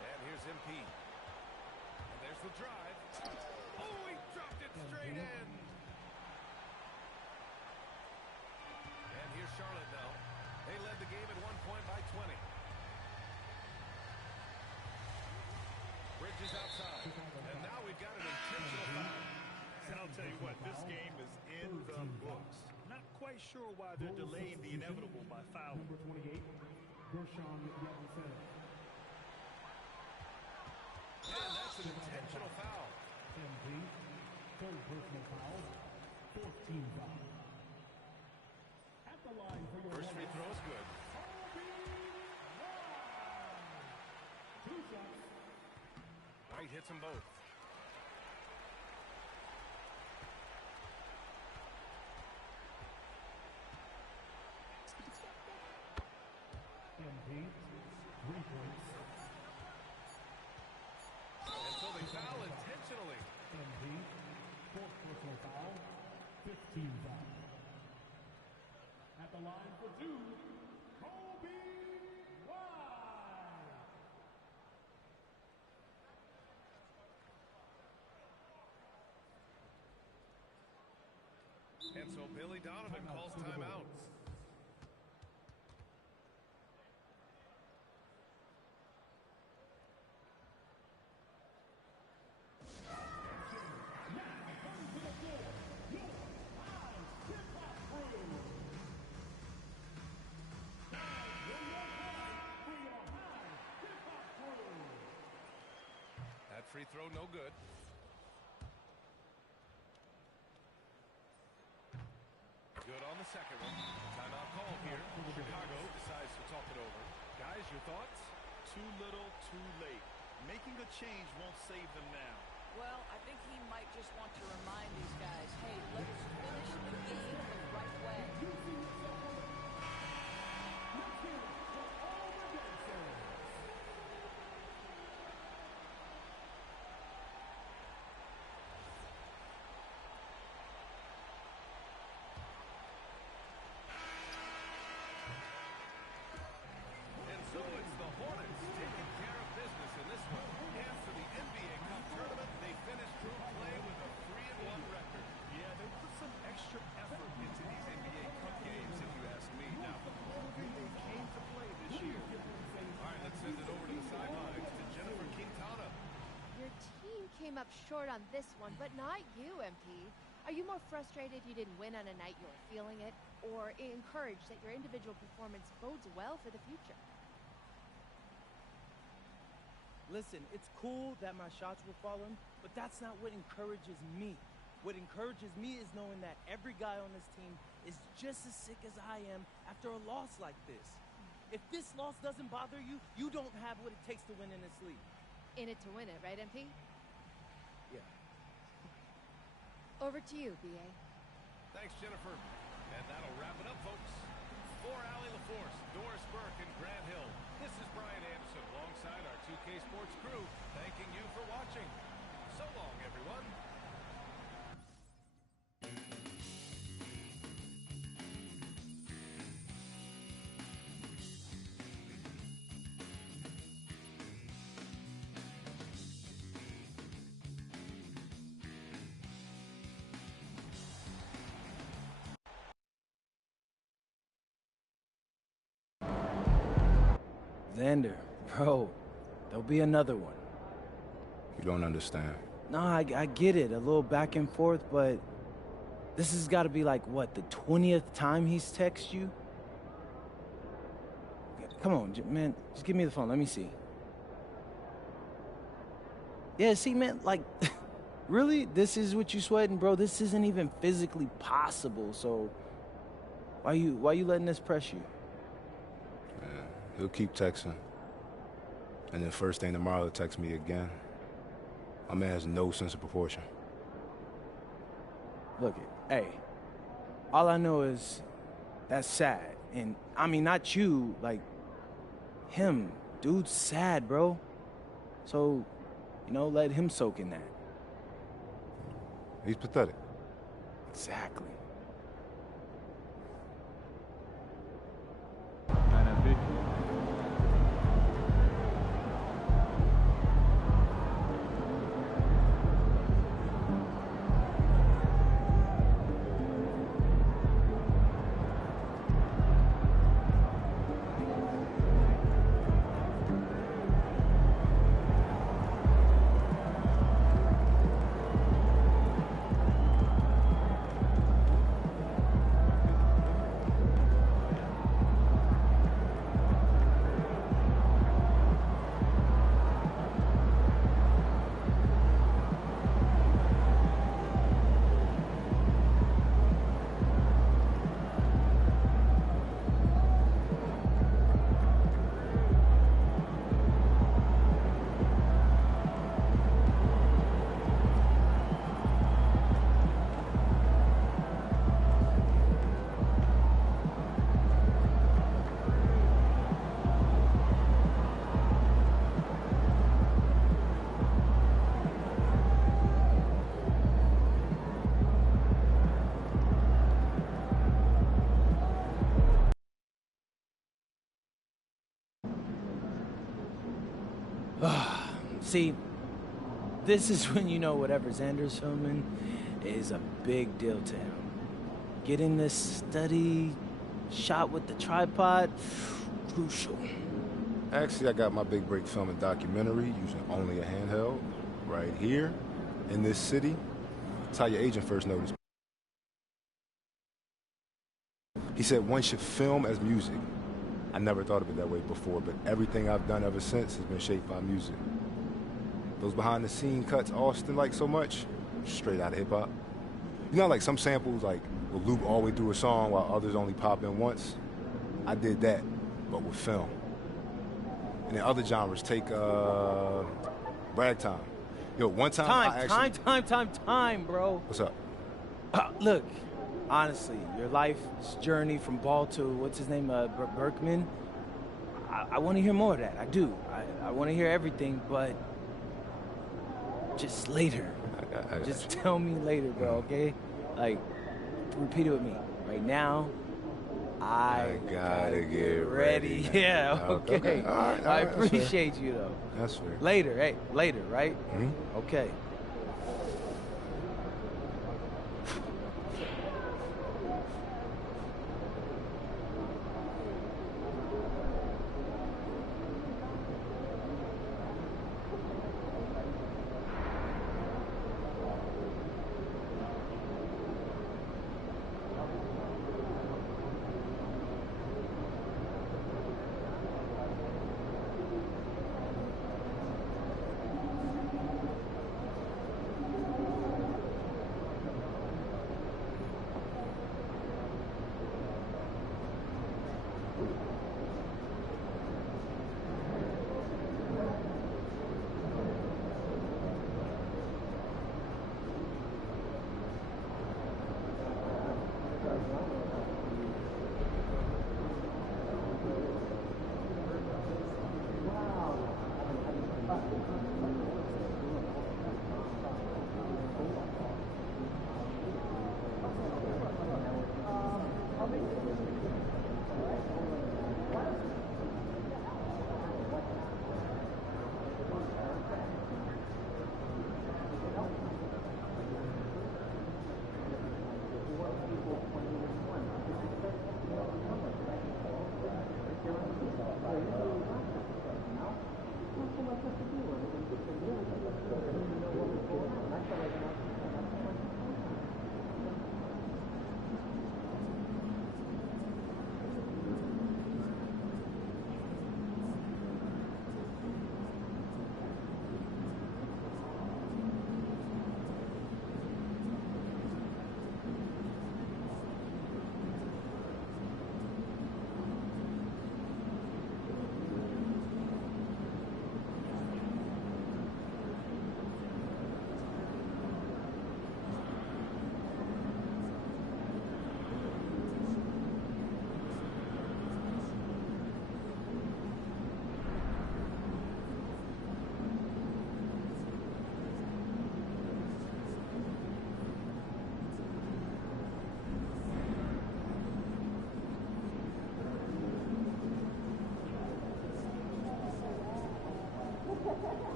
And here's MP. And there's the drive. Oh, he dropped it straight in. And here's Charlotte now. They led the game at 1 point by 20. Bridges outside. And now we've got an intentional foul. And I'll tell you what, this game is in the books. Not quite sure why they're delaying the inevitable by fouling. Number 28, Gershon Yabusele. And that's an intentional foul. MP, third personal foul, fourth team foul. At the line for your First free throw is good. Two shots. White hits them both. MP, 3 points. And so they foul intentionally. MP, fourth personal foul, 15 foul. At the line for two, Kobe White. And so Billy Donovan calls timeout. That free throw no good. Good on the second one. Timeout call here. Chicago decides to talk it over. Guys, your thoughts? Too little, too late. Making a change won't save them now. Well, I think he might just want to remind these guys, hey, let's finish the game the right way. short on this one, but not you, MP. Are you more frustrated you didn't win on a night you were feeling it, or encouraged that your individual performance bodes well for the future? Listen, it's cool that my shots were falling, but that's not what encourages me. What encourages me is knowing that every guy on this team is just as sick as I am after a loss like this. If this loss doesn't bother you, you don't have what it takes to win in this league. In it to win it, right, MP? Yeah. Over to you, B.A. Thanks, Jennifer. And that'll wrap it up, folks. For Allie LaForce, Doris Burke, and Grant Hill, this is Brian Anderson alongside our 2K Sports crew, thanking you for watching. So long, everyone. Xander, bro, there'll be another one. You don't understand. No, I get it. A little back and forth, but this has got to be like, what, the 20th time he's texted you? Come on, man, just give me the phone. Let me see. Yeah, see, man, like, really? This is what you sweating, bro? This isn't even physically possible, so why you letting this press you? Man, he'll keep texting. And then first thing tomorrow, he'll text me again. My man has no sense of proportion. Look, hey, all I know is that's sad. And, I mean, not you, like, him. Dude's sad, bro. So, you know, let him soak in that. He's pathetic. Exactly. See, this is when you know whatever Xander's filming is a big deal to him. Getting this steady shot with the tripod, crucial. Actually, I got my big break filming documentary using only a handheld right here in this city. That's how your agent first noticed. He said one should film as music. I never thought of it that way before, but everything I've done ever since has been shaped by music. Those behind-the-scene cuts Austin likes so much, straight out of hip-hop. You know, like some samples like will loop all the way through a song while others only pop in once? I did that, but with film. And then other genres take ragtime. Yo, one time Time, bro. What's up? Look, honestly, your life's journey from ball to, what's his name, Berkman, I want to hear more of that. I do. I want to hear everything, but just later. Just tell me later, bro, okay? Like, repeat it with me. Right now, I gotta get ready. Yeah, okay. All right, I appreciate you, though. That's fair. Later, hey, later, right? Mm-hmm. Okay. 4 people 20 to 20.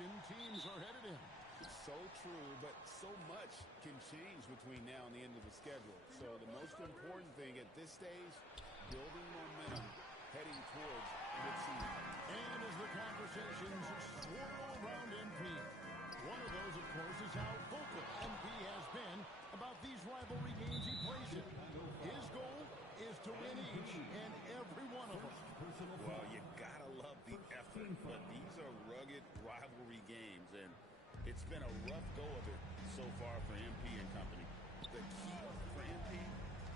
direction teams are headed in. So true, but so much can change between now and the end of the schedule. So the most important thing at this stage, building momentum heading towards midseason. And as the conversations swirl around MP, one of those, of course, is how vocal MP has been about these rivalry games he plays in. His goal is to win each and every one of them. Well, you gotta love the effort, but these are rugged rivalry games, and it's been a rough go of it so far for MP and company. The key for MP,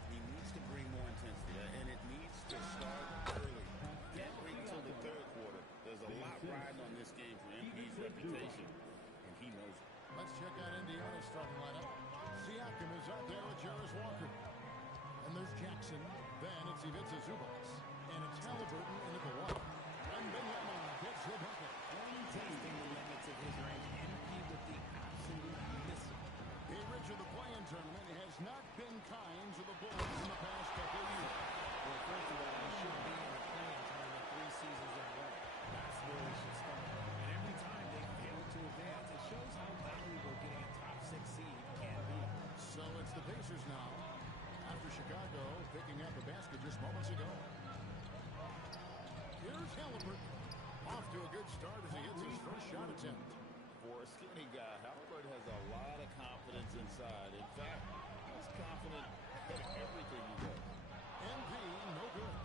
he needs to bring more intensity, and it needs to start early. Can't wait until the third quarter. There's a lot riding on this game for MP's reputation, and he knows it. Let's check out Indiana's starting lineup. Siakam is out there with Jarris Walker. And there's Jackson. Then it's Ivica Zubats. And it's Halliburton into the one. And Benyama gets the bucket. Testing the limits of his range. MP with the absolute missile. The ridge of the play-in tournament has not been kind to the Bulls in the past couple of years. Well, first of all, he should be in the play-in tournament 3 seasons in a row. That's where we should start. And every time they fail to advance, it shows how valuable getting a top 6 seed can be. So it's the Pacers now, after Chicago picking up the basket just moments ago. Here's Halliburton. Off to a good start as he hits his first shot attempt. For a skinny guy, Halliburton has a lot of confidence inside. In fact, he's confident in everything he does. MP, no good.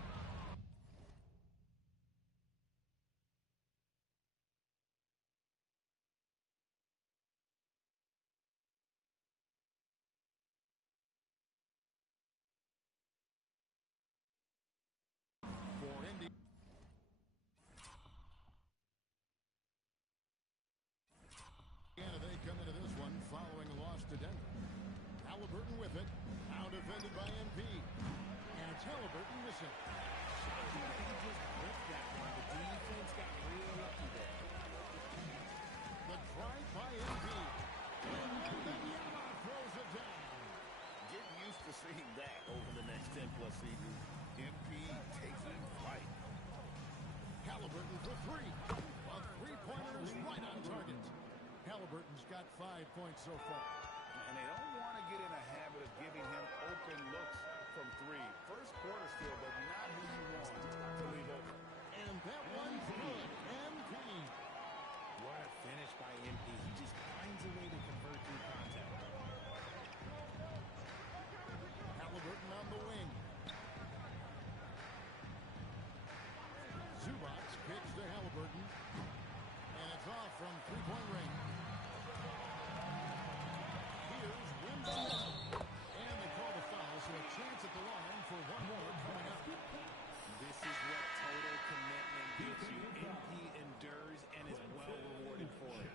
For Indiana, they come into this one following a loss to Denver. Halliburton with it. Now defended by MP. And it's Halliburton missing. He just ripped that one. The defense got real lucky there. The drive by MP. And Wembanyama throws it down. Get used to seeing that over the next 10-plus seasons. MP taking flight. Halliburton for three. A three-pointer is right on target. Halliburton's got 5 points so far. And they don't want to get in a habit of giving him open looks from three. First quarter still, but not who you want to leave open. And that one's good. MP. What a finish by MP. He just finds a way to convert through contact. Halliburton on the wing. Zubats kicks to Halliburton. And it's off from three-point range. Here's Wembanyama. And they call the foul, so a chance at the line for one more coming up. This is what total commitment gives you. MP endures and is well rewarded for it.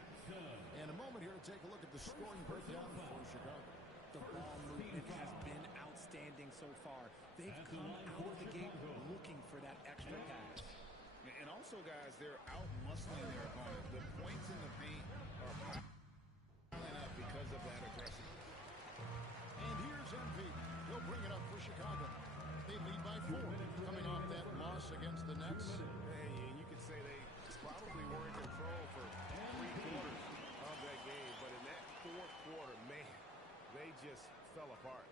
And a moment here to take a look at the scoring breakdown for Chicago. The ball movement has been outstanding so far. They've come out of the gate looking for that extra pass. And also, guys, they're out-muscling their opponent. The points in the paint are piling up because of that aggression. And here's MP. He'll bring it up for Chicago. They lead by 4, coming off that loss against the Nets. Hey, and you could say they probably were in control for 3 quarters of that game. But in that fourth quarter, man, they just fell apart.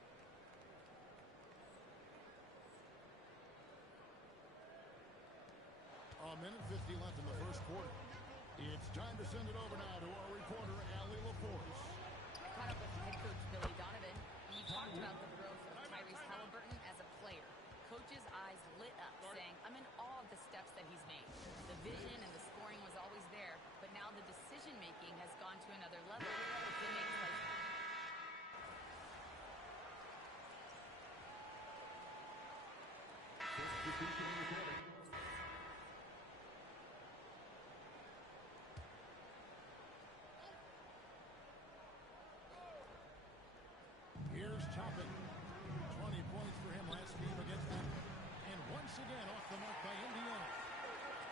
A minute 50 left in the first quarter. It's time to send it over now to our reporter, Allie LaForce. Caught up with head coach Billy Donovan. And you talked about the growth of Tyrese Halliburton as a player. Coach's eyes lit up, saying, I'm in awe of the steps that he's made. The vision and the scoring was always there, but now the decision-making has gone to another level. It makes life Here's Toppin. 20 points for him last game against them. And once again off the mark by Indiana.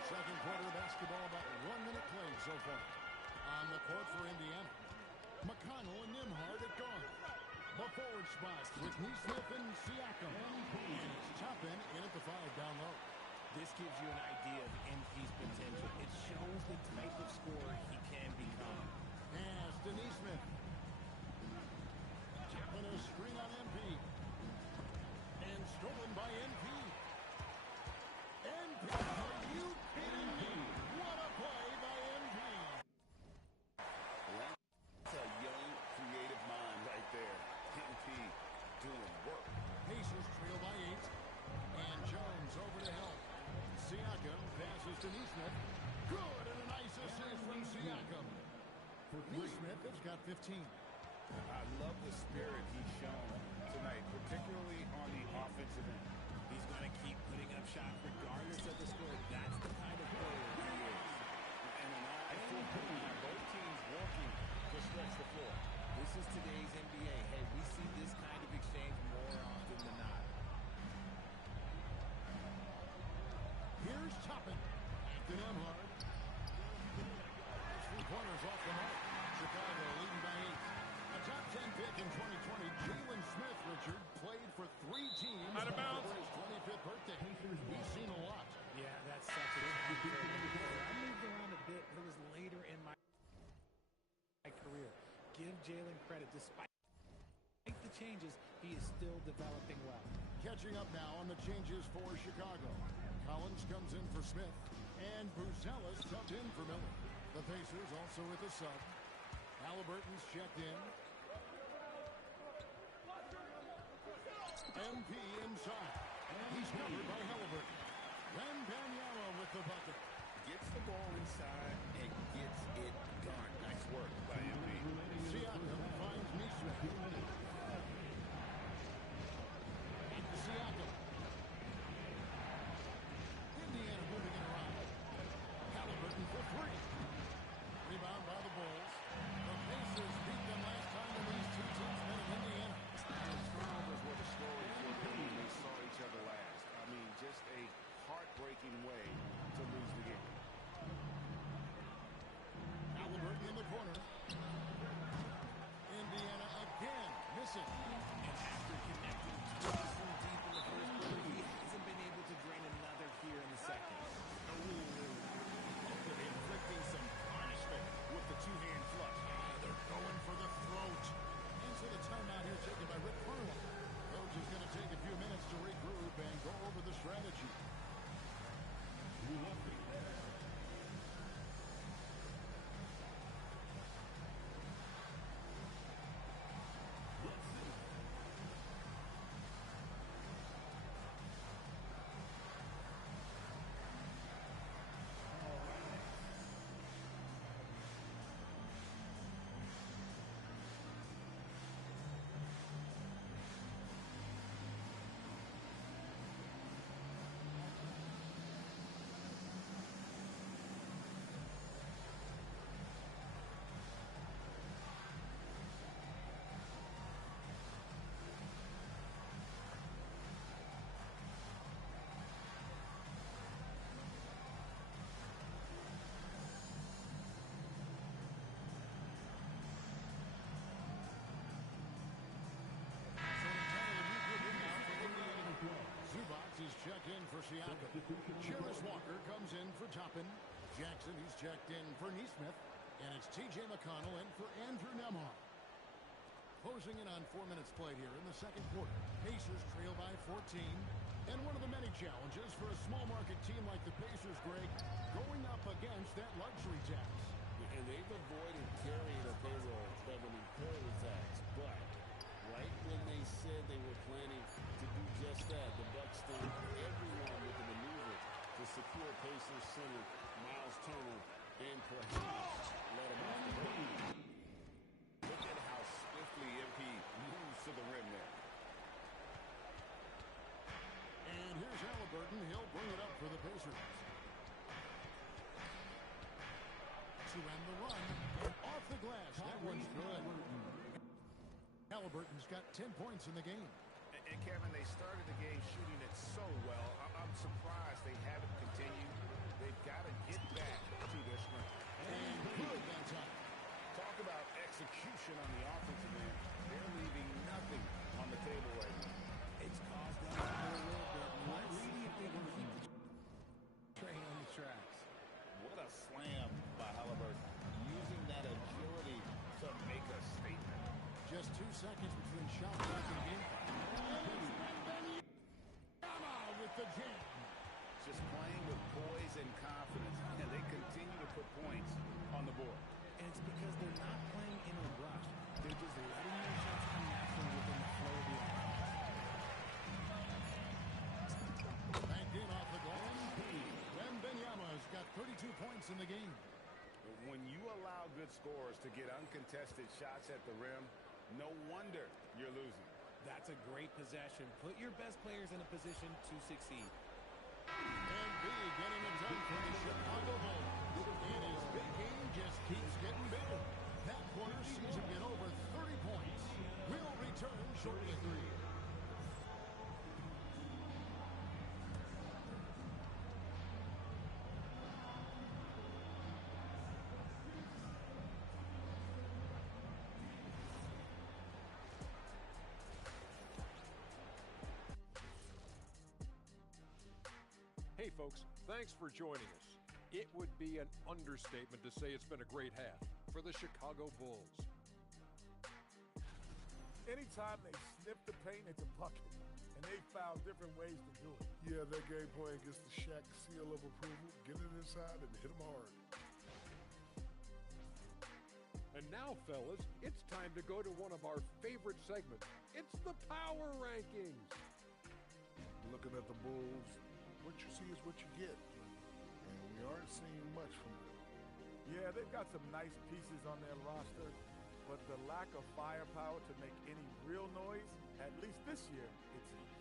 Second quarter basketball, about 1 minute played so far. On the court for Indiana. McConnell and Nembhard at guard. The forward spot with Nesmith and Siakam. And it's Toppin in at the 5 down low. This This gives you an idea of MP's potential. It shows the type of scorer he can become. Pass to Neesmith. Tapping a screen on MP. And stolen by NP. NP, are you kidding me? What a play by NP. That's a young, creative mind right there. NP doing work. Pacers trail by 8. And Jones over to help. Siakam passes to Neesmith. Good, and a nice assist from Siakam. Neesmith has got 15. I love the spirit he's shown tonight, particularly on the offensive end. He's going to keep putting up shots regardless of the score. That's the kind of player he is. And an eye for eye, both teams working to stretch the floor. This is today's NBA. Hey, we see this kind of exchange more often than not. Here's Toppin. To Nembhard. Three-pointers off the mark. Chicago leading by 8. A top 10 pick in 2020, Jalen Smith, Richard, played for 3 teams Out of bounds. for his 25th birthday. He's seen a lot. Yeah, that's such a I moved around a bit. It was later in my career. Give Jalen credit. Despite the changes, he is still developing well. Catching up now on the changes for Chicago. Collins comes in for Smith, and Buzelis tucked in for Miller. The Pacers also with a sub. Halliburton's checked in. MP inside. He's covered by Halliburton. Wembanyama with the bucket. Gets the ball inside and gets it done. Nice work by MP. Siakam finds Neesmith. Back to Siakam. Indiana moving it around. Halliburton for 3. Rebound by the Bulls. The Pacers beat them last time when these two teams met in Indiana. Those turnovers were the story for them when they saw each other last. I mean, just a heartbreaking way to lose the game. Halliburton in the corner. Indiana again missing. And after connecting twice from deep in the first quarter, he hasn't been able to drain another here in the second. Inflicting some punishment with the two-hand flush. They're going for the throat. Into the timeout here taken by Rick Carlisle. Coach is going to take a few minutes to regroup and go over the strategy. Checked in for Siakam. Jarris Walker comes in for Toppin. Jackson, he's checked in for Neesmith. And it's T.J. McConnell in for Andrew Nembhard. Closing in on 4 minutes played here in the second quarter. Pacers trail by 14. And one of the many challenges for a small market team like the Pacers, Greg, going up against that luxury tax. And they've avoided carrying a payroll, Kevin, and payroll tax. But right when they said they were planning to do just that, the Bucks stunned everyone with the maneuver to secure Pacers center Miles Turner and perhaps let him off the hook. Look at how swiftly MP moves to the rim there. And here's Halliburton. He'll bring it up for the Pacers. To end the run. Off the glass. That one's good. Halliburton's got 10 points in the game. And Kevin, they started the game shooting it so well. I'm surprised they haven't continued. They've got to get back to their strength. And good that time. Talk about execution on the offensive end. They're leaving nothing on the table right now. It's caused them to play a little bit. Let's see if they can keep the letting your shots come naturally within the flow of the offense. Back in off the glass. Wembanyama's got 32 points in the game. When you allow good scorers to get uncontested shots at the rim, no wonder you're losing. That's a great possession. Put your best players in a position to succeed. And B getting it done for the Chicago Bulls. And his big game just keeps getting bigger. That quarter sees him get over 30 points. We'll return shortly. Hey folks, thanks for joining us. It would be an understatement to say it's been a great half for the Chicago Bulls. Anytime they sniff the paint, it's a bucket. And they found different ways to do it. Yeah, their game plan gets the Shaq seal of approval, get it inside, and hit them hard. And now, fellas, it's time to go to one of our favorite segments. It's the Power Rankings. Looking at the Bulls, what you see is what you get. And we aren't seeing much from them. Yeah, they've got some nice pieces on their roster, but the lack of firepower to make any real noise, at least this year, it seems.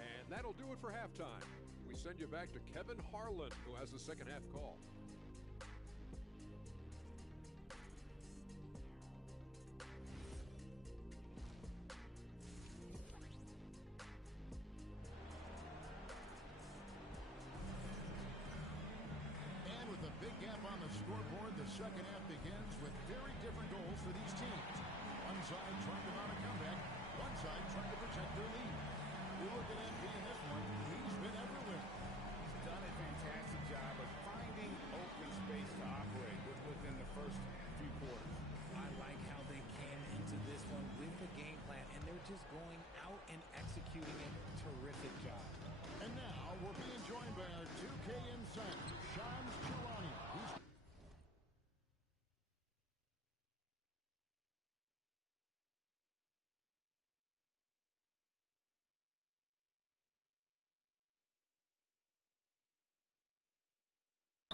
And that'll do it for halftime. We send you back to Kevin Harlan, who has the second half call. On the scoreboard, the second half begins with very different goals for these teams. One side trying to mount a comeback, one side trying to protect their lead. We look at MP in this one. He's been everywhere. He's done a fantastic job of finding open space to operate within the first few quarters. I like how they came into this one with the game plan, and they're just going out and executing it. Terrific job. And now we're being joined by our 2K insider, Shams Charania.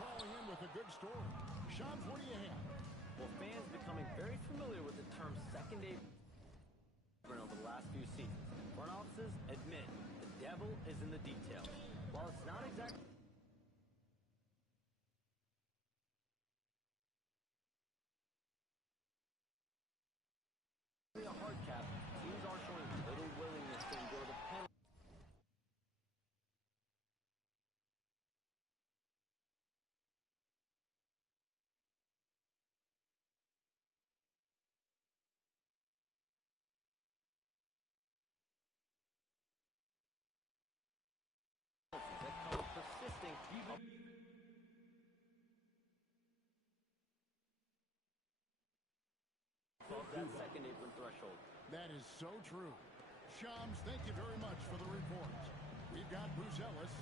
Calling in with a good story. Shams, what do you have? Well, fans becoming very familiar with the term second-day over the last few seasons. Front offices admit the devil is in the details. While it's not exactly a hard cap, teams are showing little willingness to endure the penalty. That come persisting above that second apron threshold. That is so true. Shams, thank you very much for the report. We've got Buzelis.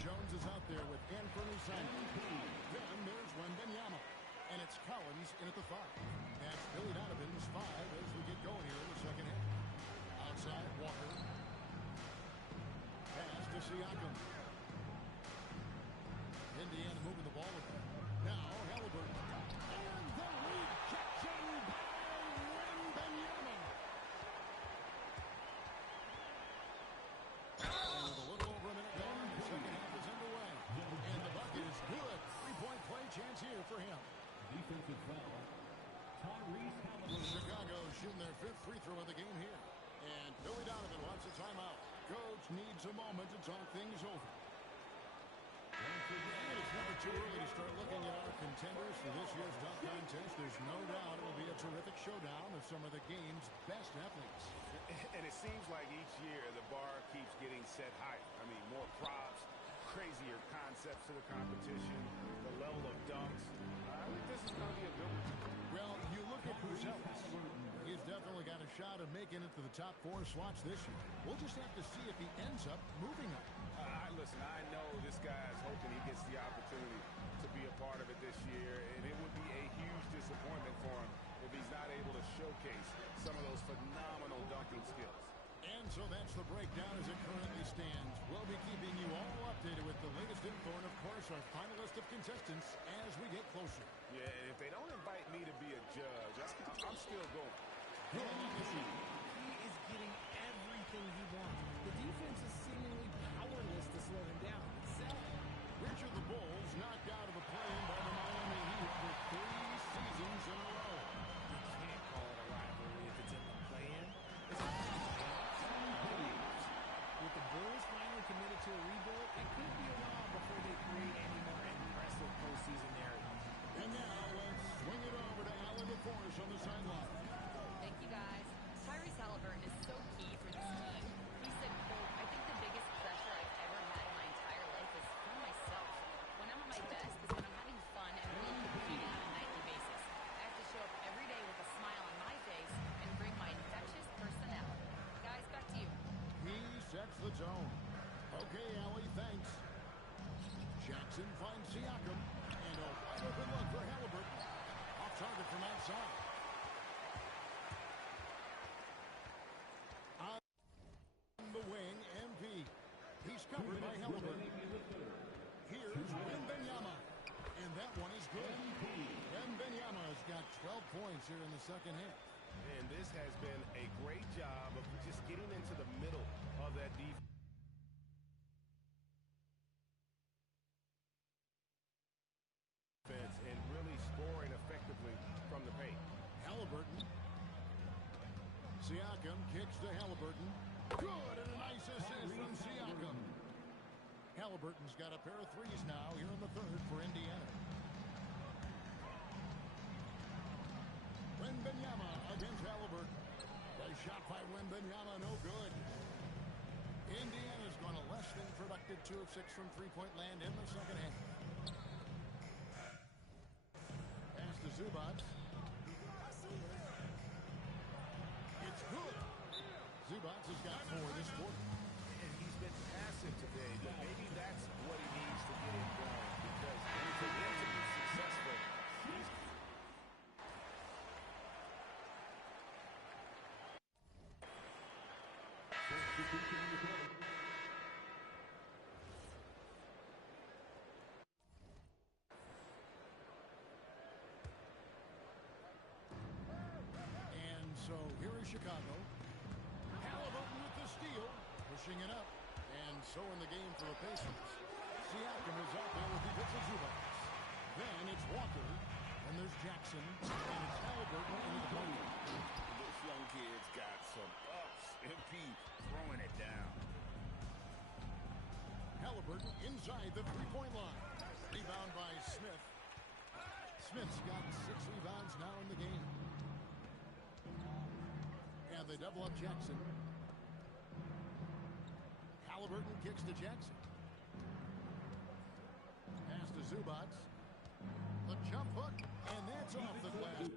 Jones is out there with Anthony Simon. Then there's Wembanyama. And it's Collins in at the 5. That's Billy Donovan's 5 as we get going here in the second half. Outside, Walker. Pass to Siakam. Indiana moving the ball with him. Now, Halliburton. And the rejection by Wembanyama. And with a little over a minute gone, the second half is underway. And the bucket is good. Three-point play chance here for him. Defensive foul. Tyrese Halliburton. Chicago shooting their 5th free throw of the game here. And Billy Donovan wants a timeout. Coach needs a moment to talk things over. And it's never too early to start looking at our contenders for this year's dunk contest. There's no doubt it will be a terrific showdown of some of the game's best athletes. And it seems like each year the bar keeps getting set higher. I mean, more props, crazier concepts to the competition, the level of dunks. I think this is going to be a good one. Well, you look at Buzelis. He's definitely got a shot of making it to the top 4 slots this year. We'll just have to see if he ends up moving up. Listen, I know this guy's hoping he gets the opportunity to be a part of it this year, and it would be a huge disappointment for him if he's not able to showcase some of those phenomenal dunking skills. And so that's the breakdown as it currently stands. We'll be keeping you all updated with the latest info and, of course, our final list of contestants as we get closer. Yeah, and if they don't invite me to be a judge, I'm still going. He is getting everything he wants. The defense is seemingly powerless to slow him down. Richard, the Bulls knocked out of the play-in by the Miami Heat for 3 seasons in a row. You can't call it a rivalry if it's in the play-in. With the Bulls finally committed to a rebuild, it could be a while before they create any more impressive postseason narratives. And now let's swing it over to Alan LaForce on the sideline. Thank you, guys. Tyrese Halliburton is so key for this team. He said, quote, I think the biggest pressure I've ever had in my entire life is from myself. When I'm at my best is when I'm having fun and really competing on a nightly basis. I have to show up every day with a smile on my face and bring my infectious personality. Guys, back to you. He sets the tone. Okay, Allie, thanks. Jackson finds Siakam. And a wide open look for Halliburton. Off target from outside. On the wing, MP. He's covered by Halliburton. Here's Wembanyama. And that one is good. Wembanyama has got 12 points here in the second half. And this has been a great job of just getting into the middle of that defense and really scoring effectively from the paint. Halliburton. Siakam kicks to Halliburton. Good, and a nice assist from Siakam. Halliburton's got a pair of threes now here in the third for Indiana. Wembanyama against Halliburton. Nice shot by Wembanyama, no good. Indiana's gone a less than productive 2 of 6 from three-point land in the second half. Pass to Zubac. It's good. Zubac has got 4 this quarter. And he's been passive today, but maybe that's what he needs to get it going, because for him to be successful, he's And so here is Chicago. Halliburton with the steal, pushing it up. And so in the game for the Pacers. Siakam is out there with defensive Zubac. Then it's Walker. And there's Jackson. And it's Halliburton into the corner. This young kid's got some ups. MP throwing it down. Halliburton inside the three-point line. Rebound by Smith. Smith's got 6 rebounds now in the game. And they double up Jackson. Halliburton kicks to Jackson. Pass to Zubac. The jump hook, and that's off the glass.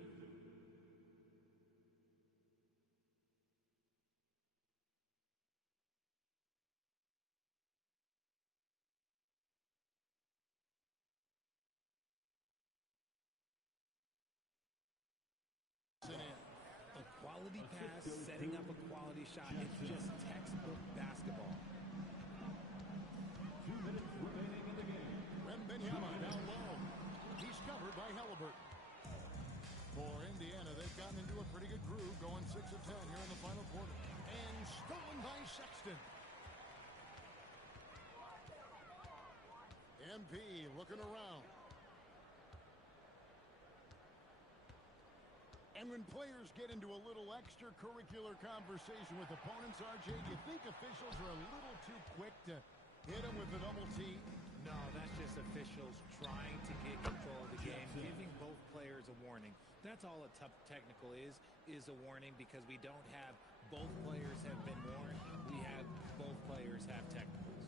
A quality pass, setting up a quality shot. It's just textbook basketball. 2 minutes remaining in the game. Wembanyama down low. He's covered by Halliburton. For Indiana, they've gotten into a pretty good groove, going 6 of 10 here in the final quarter. And stolen by Sexton. MP looking around. And when players get into a little extracurricular conversation with opponents, RJ, do you think officials are a little too quick to hit them with the double T? No, that's just officials trying to get control of the game, giving both players a warning. That's all a tough technical is a warning, because we don't have both players have been warned. We have both players have technicals.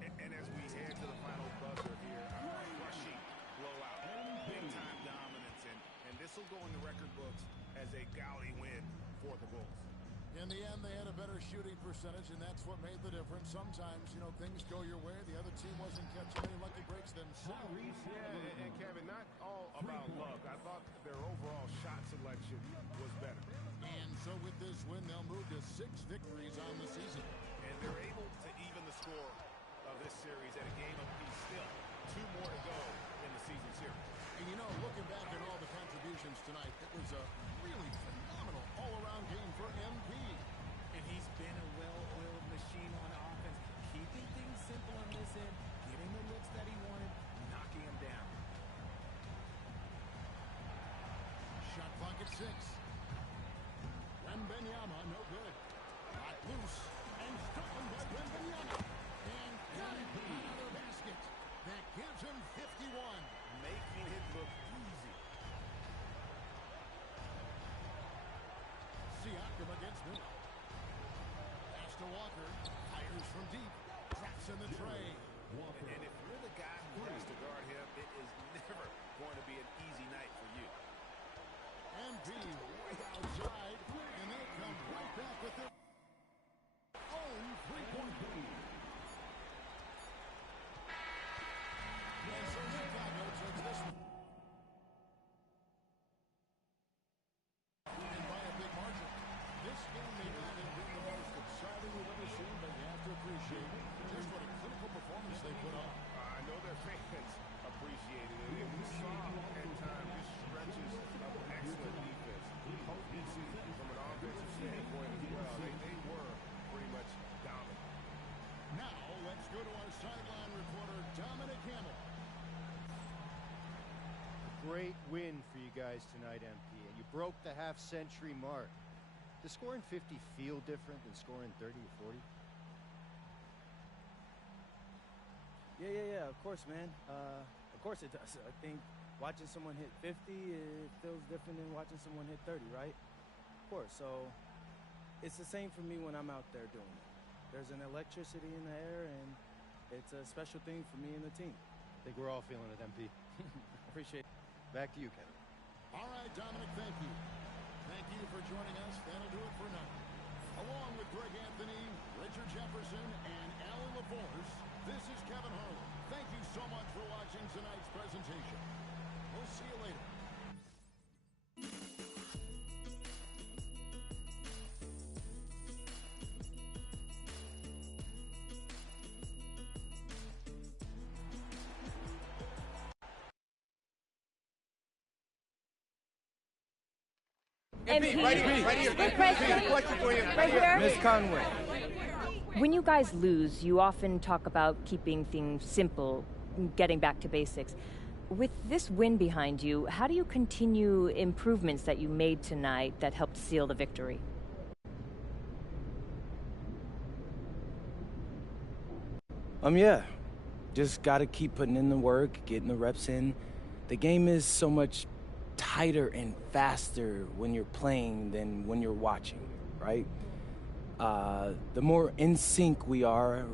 And as we head to the final buzzer here, a crushing blowout, big-time dominance, and this will go in the record books as a gaudy win for the Bulls. In the end, they had a better shooting percentage, and that's what made the difference. Sometimes, you know, things go your way. The other team wasn't catching any lucky breaks themselves. Yeah, and Kevin, not all about luck. I thought their overall shot selection So with this win, they'll move to 6 victories on the season. And they're able to even the score of this series at a game apiece still. 2 more to go in the season series. And you know, looking back at all the contributions tonight, it was a really phenomenal all-around game for MP. And he's been a well-oiled machine on offense, keeping things simple on this end, getting the looks that he wanted, knocking them down. Shot clock at 6. Wembanyama, no good. Locked loose and stolen by Wembanyama. And MP, another basket. That gives him 51. Making it look easy. Siakam against Miller. Pass to Walker. Fires from deep. Traps in the tray. And if you're the guy who has to guard him, it is never going to be an easy night for you. MP right outside. And they come right back with their own three-point lead. And so Chicago takes this one. And by a big margin. This game may not have been the most exciting we've ever seen, but you have to appreciate just what a clinical performance they put on. I know their fans appreciated it, and we saw at times just stretches of excellent defense. From an offensive standpoint as well, they were pretty much dominant. Now let's go to our sideline reporter, Dominic Campbell. Great win for you guys tonight, MP, and you broke the half-century mark. Does scoring 50 feel different than scoring 30 or 40? Yeah, of course, man. Of course it does. I think watching someone hit 50, it feels different than watching someone hit 30, right? Of course. So it's the same for me when I'm out there doing it. There's an electricity in the air, and it's a special thing for me and the team. I think we're all feeling it, MP. Appreciate it. Back to you, Kevin. All right, Dominic, thank you. Thank you for joining us. That'll do it for now. Along with Greg Anthony, Richard Jefferson, and Alan LaForce, this is Kevin Harlan. Thank you so much for watching tonight's presentation. We'll see you later. MP, right here. Question for you. Right here. Miss Conway. When you guys lose, you often talk about keeping things simple, getting back to basics. With this win behind you, how do you continue improvements that you made tonight that helped seal the victory? Yeah. Just got to keep putting in the work, getting the reps in. The game is so much tighter and faster when you're playing than when you're watching, right? The more in sync we are.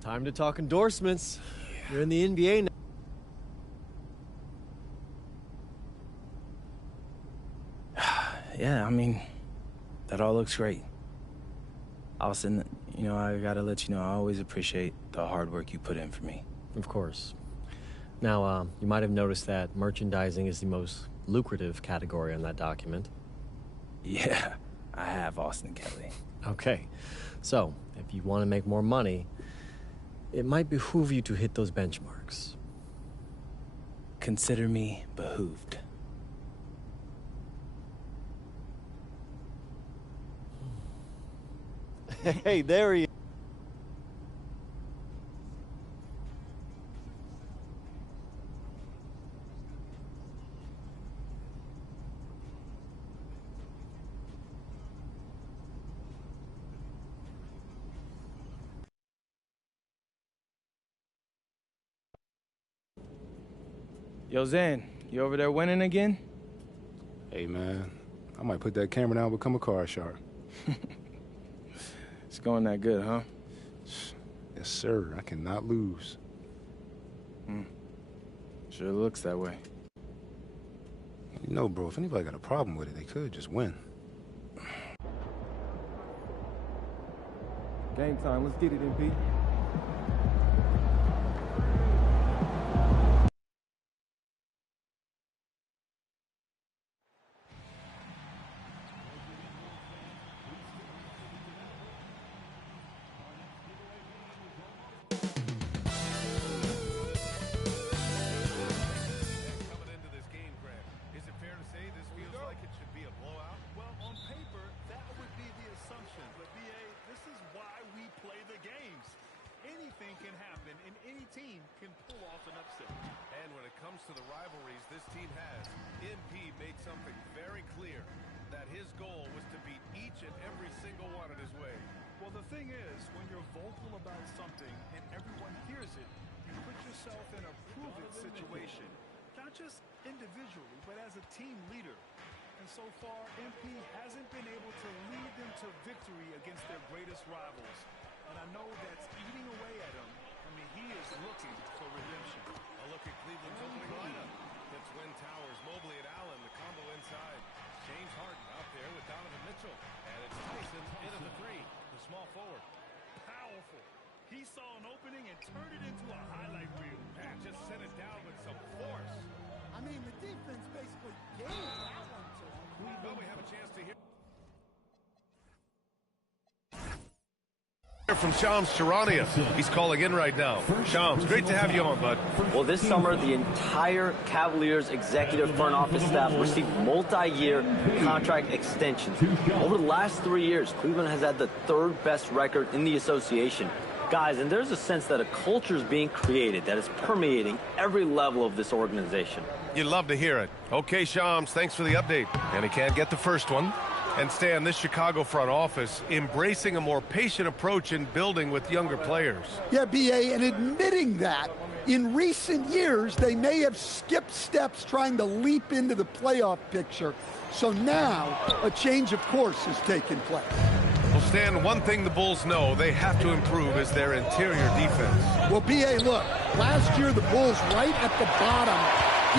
Time to talk endorsements. You're in the NBA now. Yeah, I mean, that all looks great. Austin, I gotta let you know, I always appreciate the hard work you put in for me. Of course. Now, you might have noticed that merchandising is the most lucrative category on that document. Yeah, I have, Austin Kelly. Okay, so if you want to make more money, it might behoove you to hit those benchmarks. Consider me behooved. Hey, there he is. Yo, Zan, you over there winning again? Hey, man, I might put that camera down and become a card shark. It's going that good, huh? Yes, sir. I cannot lose. Sure looks that way. You know, bro, if anybody got a problem with it, they could just win. Game time. Let's get it, MP. So far, MP hasn't been able to lead them to victory against their greatest rivals. And I know that's eating away at him. I mean, he is looking for redemption. A look at Cleveland's opening lineup. It's Wynn Towers, Mobley and Allen, the combo inside. James Harden out there with Donovan Mitchell. And it's Tyson in at the three, the small forward. Powerful. He saw an opening and turned it into a highlight reel. And just sent it down with some force. I mean, the defense basically gave that one to him. Well, we have a chance to hear from Shams Charania. He's calling in right now. Shams, great to have you on, bud. Well, this summer, the entire Cavaliers executive front office staff received multi-year contract extensions. Over the last 3 years, Cleveland has had the third best record in the association. Guys, and there's a sense that a culture is being created that is permeating every level of this organization. You'd love to hear it. Okay, Shams, thanks for the update. And he can't get the first one. And Stan, this Chicago front office embracing a more patient approach in building with younger players. Yeah, B.A., and admitting that in recent years, they may have skipped steps trying to leap into the playoff picture. So now a change of course has taken place. Well, Stan, one thing the Bulls know they have to improve is their interior defense. Well, B.A., look, last year the Bulls right at the bottom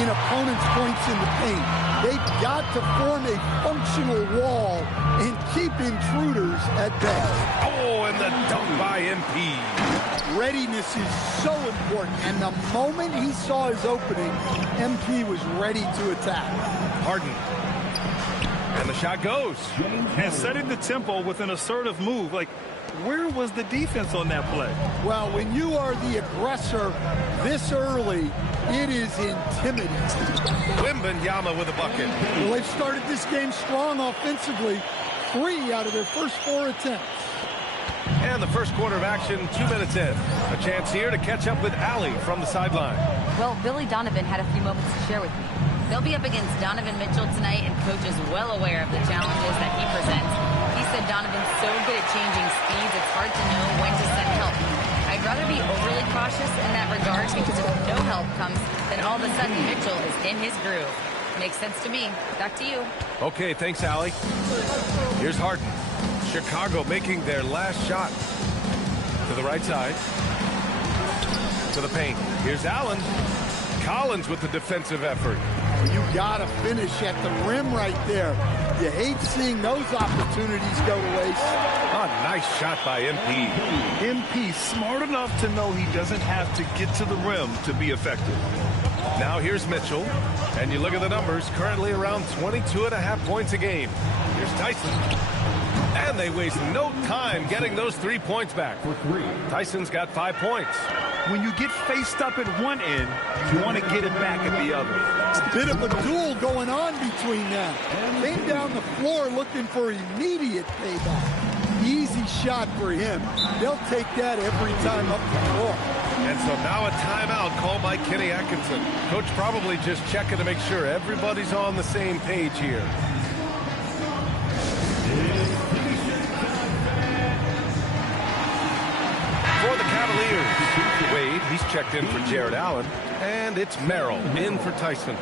in opponents' points in the paint. They've got to form a functional wall and keep intruders at bay. Oh, and the dunk by MP. Readiness is so important, and the moment he saw his opening, MP was ready to attack. Harden. And the shot goes. And setting the tempo with an assertive move. Like, where was the defense on that play? Well, when you are the aggressor this early, it is intimidating. Wembanyama with a bucket. Well, they've started this game strong offensively. 3 out of their first 4 attempts. And the first quarter of action, 2 minutes in. A chance here to catch up with Allie from the sideline. Well, Billy Donovan had a few moments to share with me. They'll be up against Donovan Mitchell tonight, and Coach is well aware of the challenges that he presents. He said Donovan's so good at changing speeds, it's hard to know when to send help. I'd rather be overly cautious in that regard, because if no help comes, then all of a sudden Mitchell is in his groove. Makes sense to me. Back to you. Okay, thanks, Allie. Here's Harden. Chicago making their last shot. To the right side. To the paint. Here's Allen. Collins with the defensive effort. You got to finish at the rim right there. You hate seeing those opportunities go to waste. Nice shot by MP. MP smart enough to know he doesn't have to get to the rim to be effective. Now here's Mitchell, and you look at the numbers, currently around 22.5 points a game. Here's Tyson, and they waste no time getting those 3 points back. Tyson's got 5 points. When you get faced up at one end, you want to get it back at the other. It's a bit of a duel going on between them. Came down the floor looking for immediate payback. Easy shot for him. They'll take that every time up the floor. And so now a timeout called by Kenny Atkinson. Coach probably just checking to make sure everybody's on the same page here. For the Cavaliers, Wade, he's checked in for Jared Allen, and it's Merrill in for Tyson.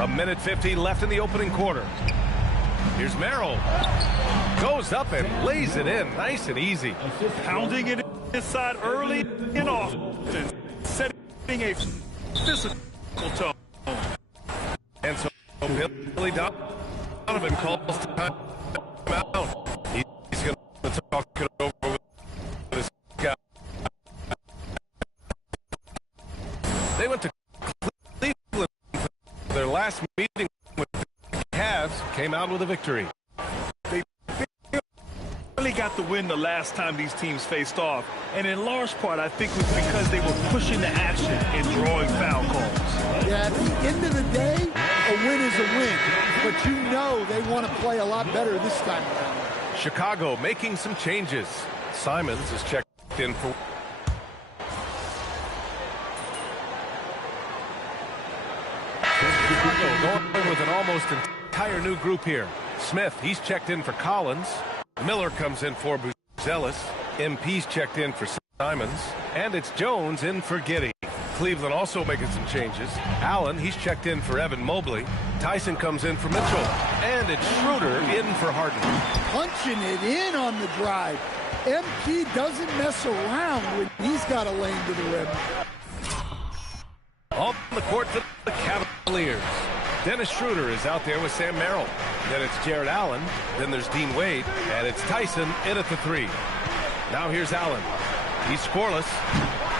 A minute 50 left in the opening quarter. Here's Merrill. Goes up and lays it in, nice and easy. Pounding it inside early and often, setting a physical tone. And so Billy Donovan calls time out. He's going to talk it over with this guy. They went to Cleveland for their last meeting with the Cavs, came out with a victory. They really got the win the last time these teams faced off, and in large part I think it was because they were pushing the action and drawing foul calls. Yeah, at the end of the day, a win is a win, but you know they want to play a lot better this time around. Chicago making some changes. Simons is checked in for Chicago going with an almost entire new group here. Smith, he's checked in for Collins. Miller comes in for Buzelis. MP's checked in for Simons. And it's Jones in for Giddey. Cleveland also making some changes. Allen, he's checked in for Evan Mobley. Tyson comes in for Mitchell. And it's Schroeder in for Harden. Punching it in on the drive. MP doesn't mess around when he's got a lane to the rim. On the court for the Cavaliers. Dennis Schroeder is out there with Sam Merrill. Then it's Jared Allen. Then there's Dean Wade. And it's Tyson in at the 3. Now here's Allen. He's scoreless.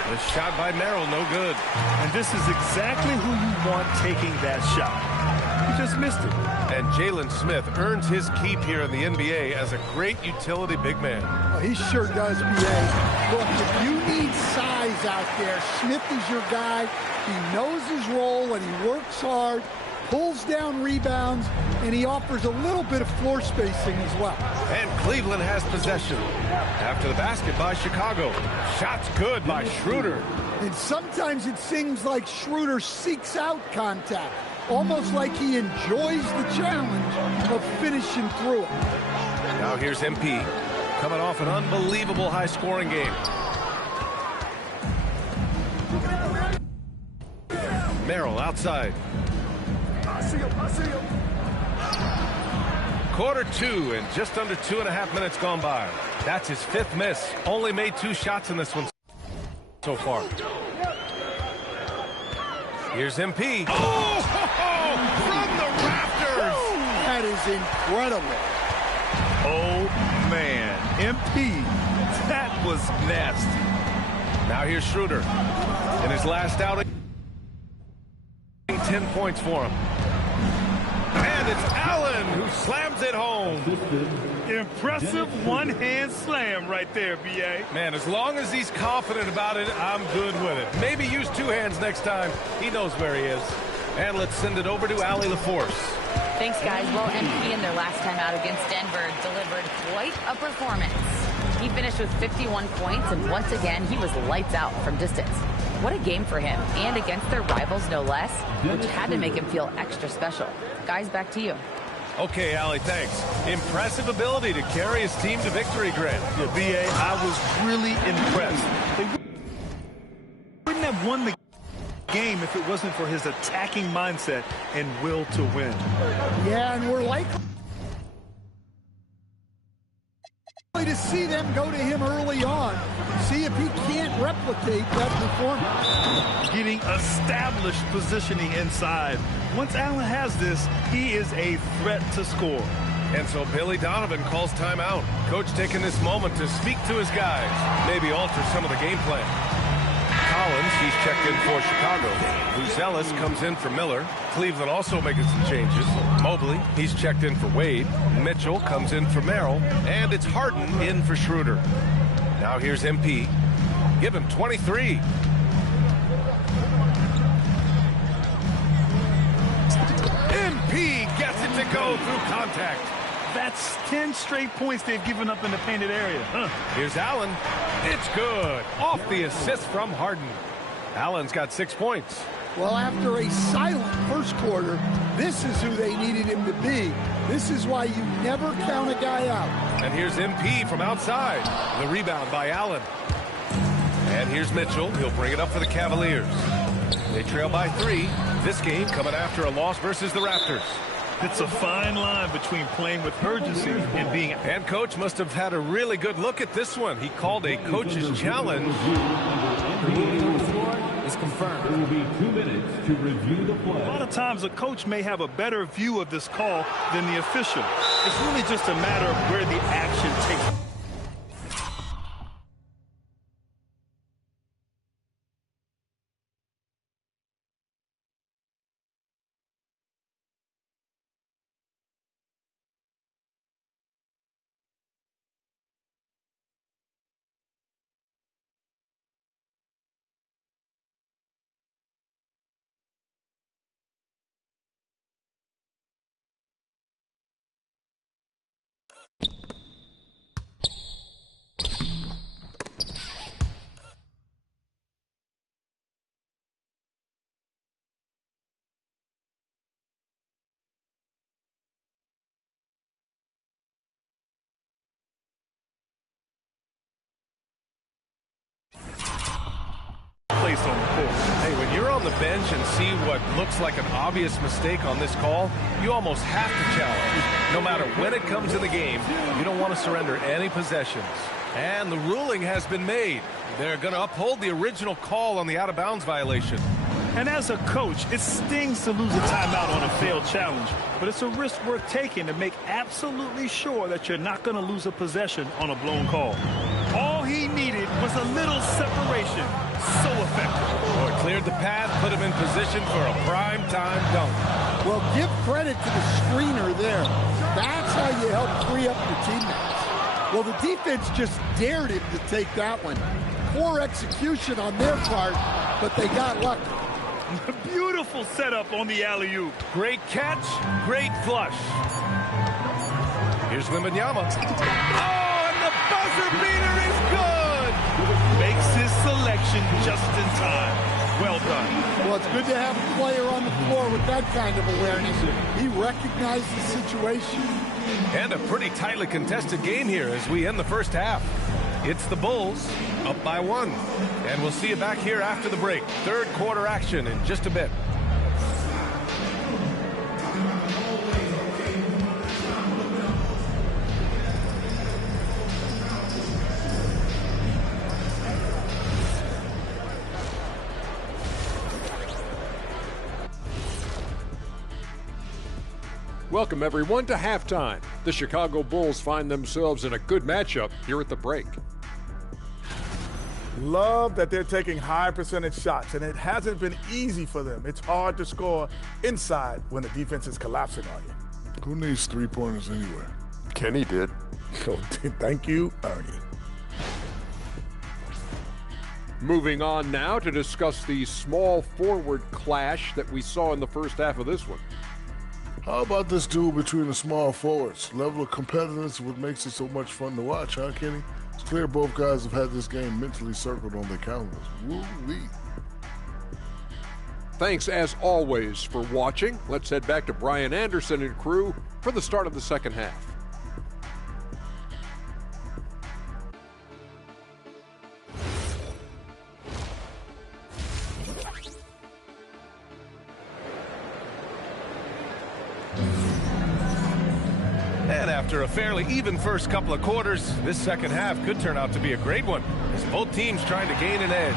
The shot by Merrill, no good. And this is exactly who you want taking that shot. He just missed it. And Jalen Smith earns his keep here in the NBA as a great utility big man. Oh, he sure does, B.A. Look, if you need size out there, Smith is your guy. He knows his role and he works hard, pulls down rebounds, and he offers a little bit of floor spacing as well. And Cleveland has possession. After the basket by Chicago. Shot's good by Schroeder. And sometimes it seems like Schroeder seeks out contact, almost like he enjoys the challenge of finishing through it. Now here's MP, coming off an unbelievable high-scoring game. Merrill outside. I see him. Quarter 2 and just under 2.5 minutes gone by. That's his 5th miss. Only made 2 shots in this one so far. Here's MP. Oh, from the rafters. That is incredible. Oh, man. MP, that was nasty. Now here's Schroeder. In his last outing, 10 points for him. And it's Allen who slams it home. Impressive one-hand slam right there, B.A. Man, as long as he's confident about it, I'm good with it. Maybe use 2 hands next time. He knows where he is. And let's send it over to Allie LaForce. Thanks, guys. Well, MP in their last time out against Denver delivered quite a performance. He finished with 51 points, and once again, he was lights out from distance. What a game for him, and against their rivals, no less, which had to make him feel extra special. Guys, back to you. Okay, Allie, thanks. Impressive ability to carry his team to victory, Grant. Yeah, B.A., I was really impressed. They wouldn't have won the game if it wasn't for his attacking mindset and will to win. Yeah, and we're likely to see them go to him early on. See if he can't replicate that performance. Getting established positioning inside. Once Allen has this, he is a threat to score. And so Billy Donovan calls timeout. Coach taking this moment to speak to his guys, maybe alter some of the game plan. Collins, he's checked in for Chicago. Buzelis comes in for Miller. Cleveland also making some changes. Mobley, he's checked in for Wade. Mitchell comes in for Merrill. And it's Harden in for Schroeder. Now here's MP. Give him 23. MP gets it to go through contact. That's 10 straight points they've given up in the painted area. Here's Allen. It's good. Off the assist from Harden. Allen's got 6 points. Well, after a silent first quarter, this is who they needed him to be. This is why you never count a guy out. And here's MP from outside. The rebound by Allen. And here's Mitchell. He'll bring it up for the Cavaliers. They trail by 3. This game coming after a loss versus the Raptors. It's a fine line between playing with urgency and being... And Coach must have had a really good look at this one. He called a coach's challenge. Is confirmed. There will be 2 minutes to review the play. A lot of times a coach may have a better view of this call than the official. It's really just a matter of where the action takes place. On the court. Hey, when you're on the bench and see what looks like an obvious mistake on this call, you almost have to challenge. No matter when it comes in the game, you don't want to surrender any possessions. And the ruling has been made. They're going to uphold the original call on the out-of-bounds violation. And as a coach, it stings to lose a timeout on a failed challenge, but it's a risk worth taking to make absolutely sure that you're not going to lose a possession on a blown call. All he needed was a little separation. So effective. Well, it cleared the path, put him in position for a prime-time dunk. Well, give credit to the screener there. That's how you help free up your teammates. Well, the defense just dared him to take that one. Poor execution on their part, but they got lucky. Beautiful setup on the alley-oop. Great catch, great flush. Here's Wembanyama. Oh, and the buzzer beater is good! Makes his selection just in time. Well done. Well, it's good to have a player on the floor with that kind of awareness. He recognized the situation. And a pretty tightly contested game here as we end the first half. It's the Bulls up by 1. And we'll see you back here after the break. Third quarter action in just a bit. Welcome, everyone, to halftime. The Chicago Bulls find themselves in a good matchup here at the break. Love that they're taking high percentage shots, and it hasn't been easy for them. It's hard to score inside when the defense is collapsing on you. Who needs three-pointers anyway? Kenny did. So, thank you, Ernie. Moving on now to discuss the small forward clash that we saw in the first half of this one. How about this duel between the small forwards? Level of competitiveness, what makes it so much fun to watch, huh, Kenny? It's clear both guys have had this game mentally circled on their calendars. Woo-wee. Thanks, as always, for watching. Let's head back to Brian Anderson and crew for the start of the second half. And After a fairly even first couple of quarters, this second half could turn out to be a great one, as both teams trying to gain an edge.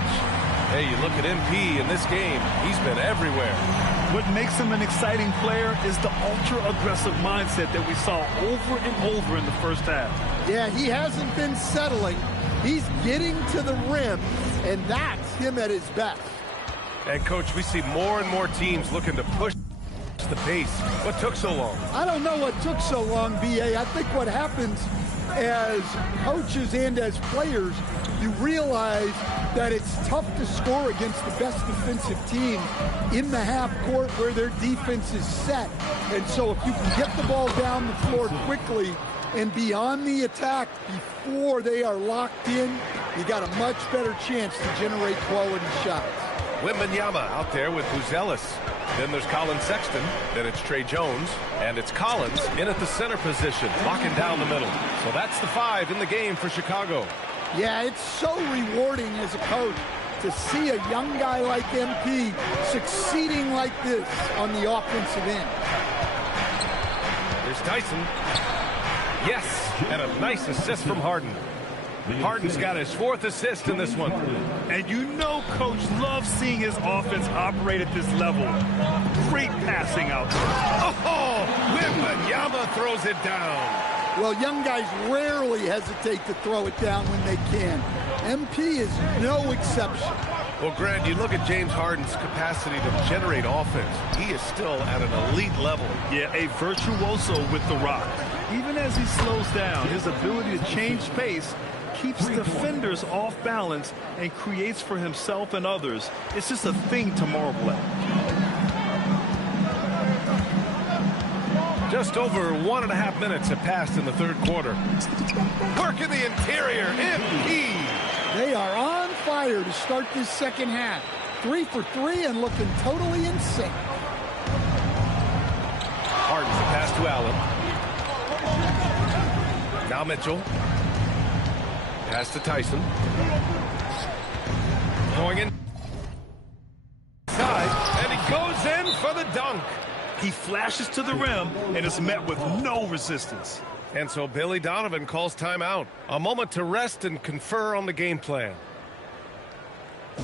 Hey, you look at MP in this game, he's been everywhere. What makes him an exciting player is the ultra-aggressive mindset that we saw over and over in the first half. Yeah, he hasn't been settling. He's getting to the rim, and that's him at his best. And, Coach, we see more and more teams looking to push the pace. What took so long? I don't know what took so long, B.A. I think what happens as coaches and as players, you realize that it's tough to score against the best defensive team in the half court where their defense is set. And so if you can get the ball down the floor quickly and be on the attack before they are locked in, you got a much better chance to generate quality shots. Wembanyama out there with Buzelis. Then there's Colin Sexton. Then it's Trey Jones. And it's Collins in at the center position, locking down the middle. So that's the 5 in the game for Chicago. Yeah, it's so rewarding as a coach to see a young guy like MP succeeding like this on the offensive end. Here's Tyson. Yes, and a nice assist from Harden. Harden's got his 4th assist in this one. And you know Coach loves seeing his offense operate at this level. Great passing out there. Oh, Wembanyama throws it down. Well, young guys rarely hesitate to throw it down when they can. MP is no exception. Well, Grant, you look at James Harden's capacity to generate offense. He is still at an elite level. Yeah, a virtuoso with the rock. Even as he slows down, his ability to change pace keeps defenders off balance and creates for himself and others. It's just a thing to marvel at. Just over 1.5 minutes have passed in the third quarter. Work in the interior, MP. They are on fire to start this second half. 3 for 3 and looking totally in sync. Harden's the pass to Allen. Now Mitchell. Pass to Tyson. Going in. Side, and he goes in for the dunk. He flashes to the rim and is met with no resistance. And so Billy Donovan calls timeout. A moment to rest and confer on the game plan. You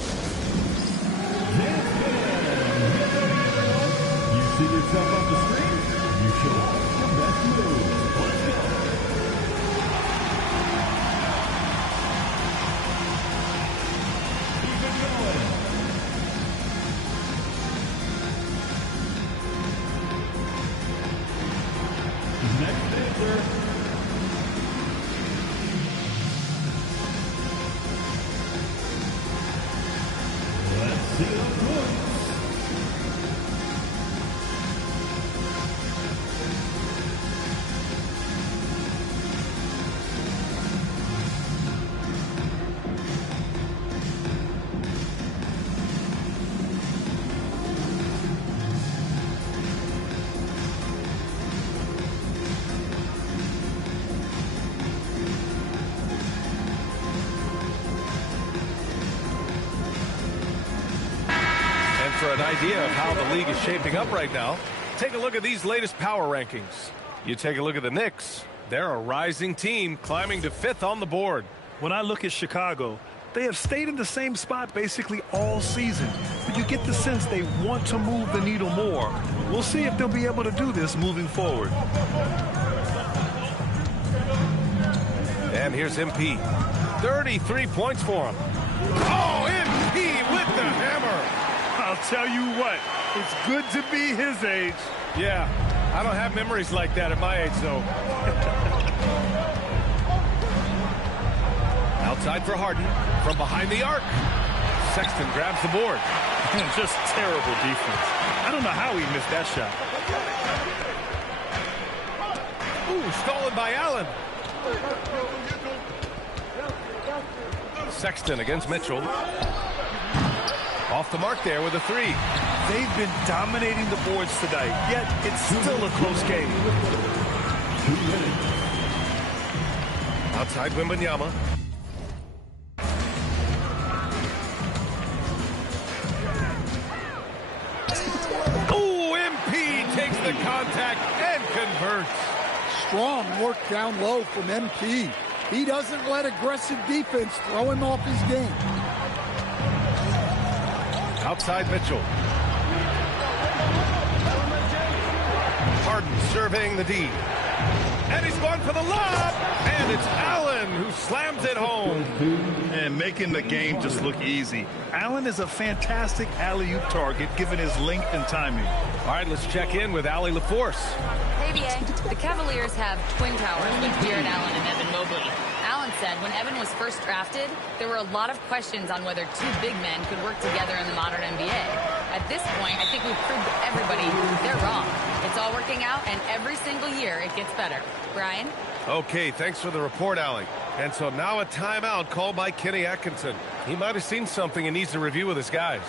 see yourself on the screen? You show up the best moves. Let's go. Keep it going. Next answer. Let's see the points. For an idea of how the league is shaping up right now, take a look at these latest power rankings. You take a look at the Knicks. They're a rising team climbing to 5th on the board. When I look at Chicago, they have stayed in the same spot basically all season. But you get the sense they want to move the needle more. We'll see if they'll be able to do this moving forward. And here's MP. 33 points for him. Oh, MP with the hammer. I'll tell you what, it's good to be his age. Yeah, I don't have memories like that at my age, though. Outside for Harden, from behind the arc. Sexton grabs the board. Just terrible defense. I don't know how he missed that shot. Ooh, stolen by Allen. Sexton against Mitchell. Off the mark there with a 3. They've been dominating the boards tonight, yet it's still a close game. Outside Wembanyama. Oh, MP takes the contact and converts. strong work down low from MP. He doesn't let aggressive defense throw him off his game. Outside Mitchell. Harden surveying the D. And he's going for the lob. And it's Allen who slams it home. And making the game just look easy. Allen is a fantastic alley-oop target given his length and timing. All right, let's check in with Allie LaForce. Hey, BA. The Cavaliers have twin towers with Jarrett Allen and Evan Mobley. Allen said when Evan was first drafted, there were a lot of questions on whether two big men could work together in the modern NBA. At this point, I think we've proved to everybody they're wrong. It's all working out, and every single year it gets better. Brian? Okay, thanks for the report, Allie. And so now a timeout called by Kenny Atkinson. He might have seen something and needs to review with his guys.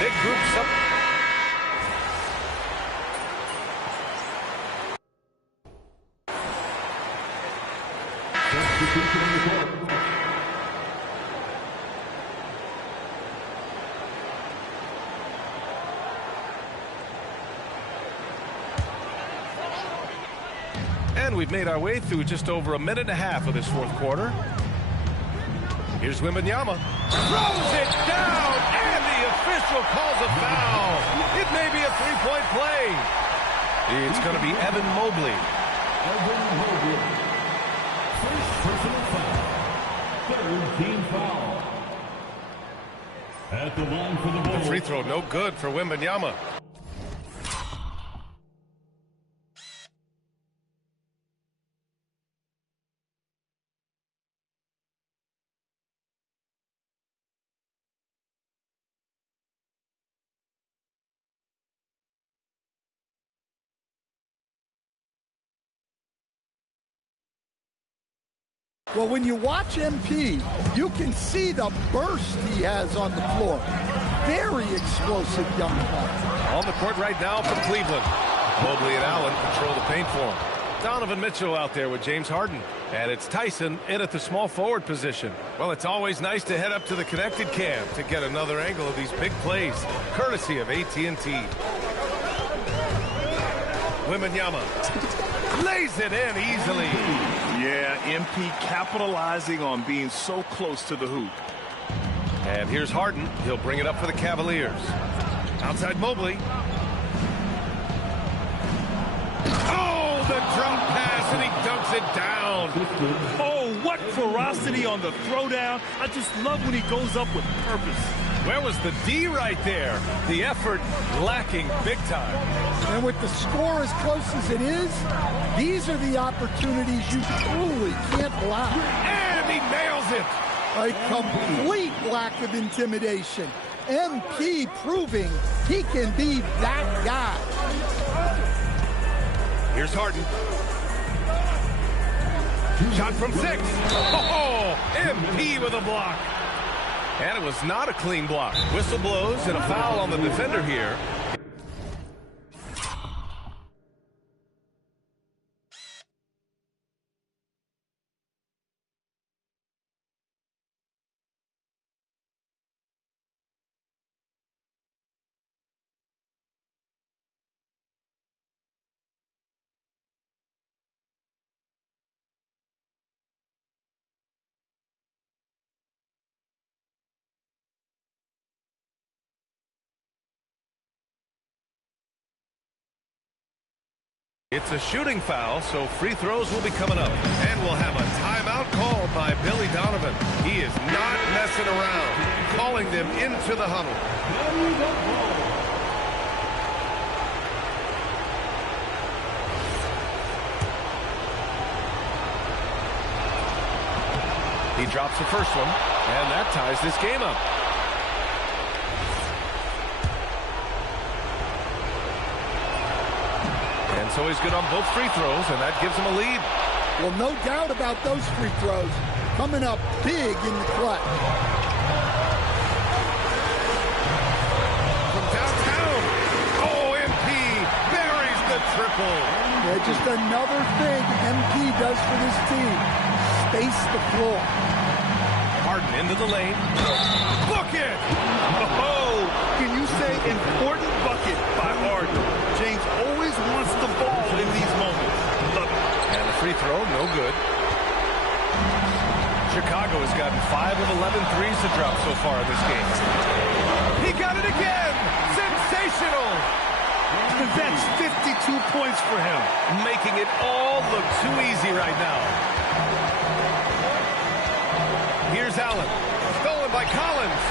Big groups up. And we've made our way through just over a minute and a half of this fourth quarter. Here's Wembanyama. Throws it down, and the official calls a foul. It may be a three-point play. It's going to be Evan Mobley. Evan Mobley. First personal foul. Third team foul. At the line for the ball. The free throw no good for Wembanyama. Well, when you watch MP, you can see the burst he has on the floor. Very explosive young player. On the court right now for Cleveland. Mobley and Allen control the paint for him. Donovan Mitchell out there with James Harden. And it's Tyson in at the small forward position. Well, it's always nice to head up to the connected cam to get another angle of these big plays, courtesy of AT&T. Wembanyama lays it in easily. Yeah, MP capitalizing on being so close to the hoop. And here's Harden. He'll bring it up for the Cavaliers. Outside Mobley. Oh, the drop pass, and he dunks it down. Oh, what ferocity on the throwdown. I just love when he goes up with purpose. Where was the D right there? The effort lacking big time. And with the score as close as it is, these are the opportunities you truly can't allow. And he nails it. A complete lack of intimidation. MP proving he can be that guy. Here's Harden. Shot from 6. Oh, MP with a block. And it was not a clean block. Whistle blows and a foul on the defender here. It's a shooting foul, so free throws will be coming up. And we'll have a timeout called by Billy Donovan. He is not messing around, calling them into the huddle. He drops the first one, and that ties this game up. And so he's good on both free throws, and that gives him a lead. Well, no doubt about those free throws coming up big in the clutch. From downtown, MP buries the triple. Yeah, just another thing MP does for this team. Space the floor. Harden into the lane. Bucket! Oh, can you say important bucket by Harden? James always wants the ball in these moments. Love it. And the free throw, no good. Chicago has gotten 5 of 11 threes to drop so far in this game. He got it again! Sensational! That's 52 points for him. Making it all look too easy right now. Here's Allen. Stolen by Collins.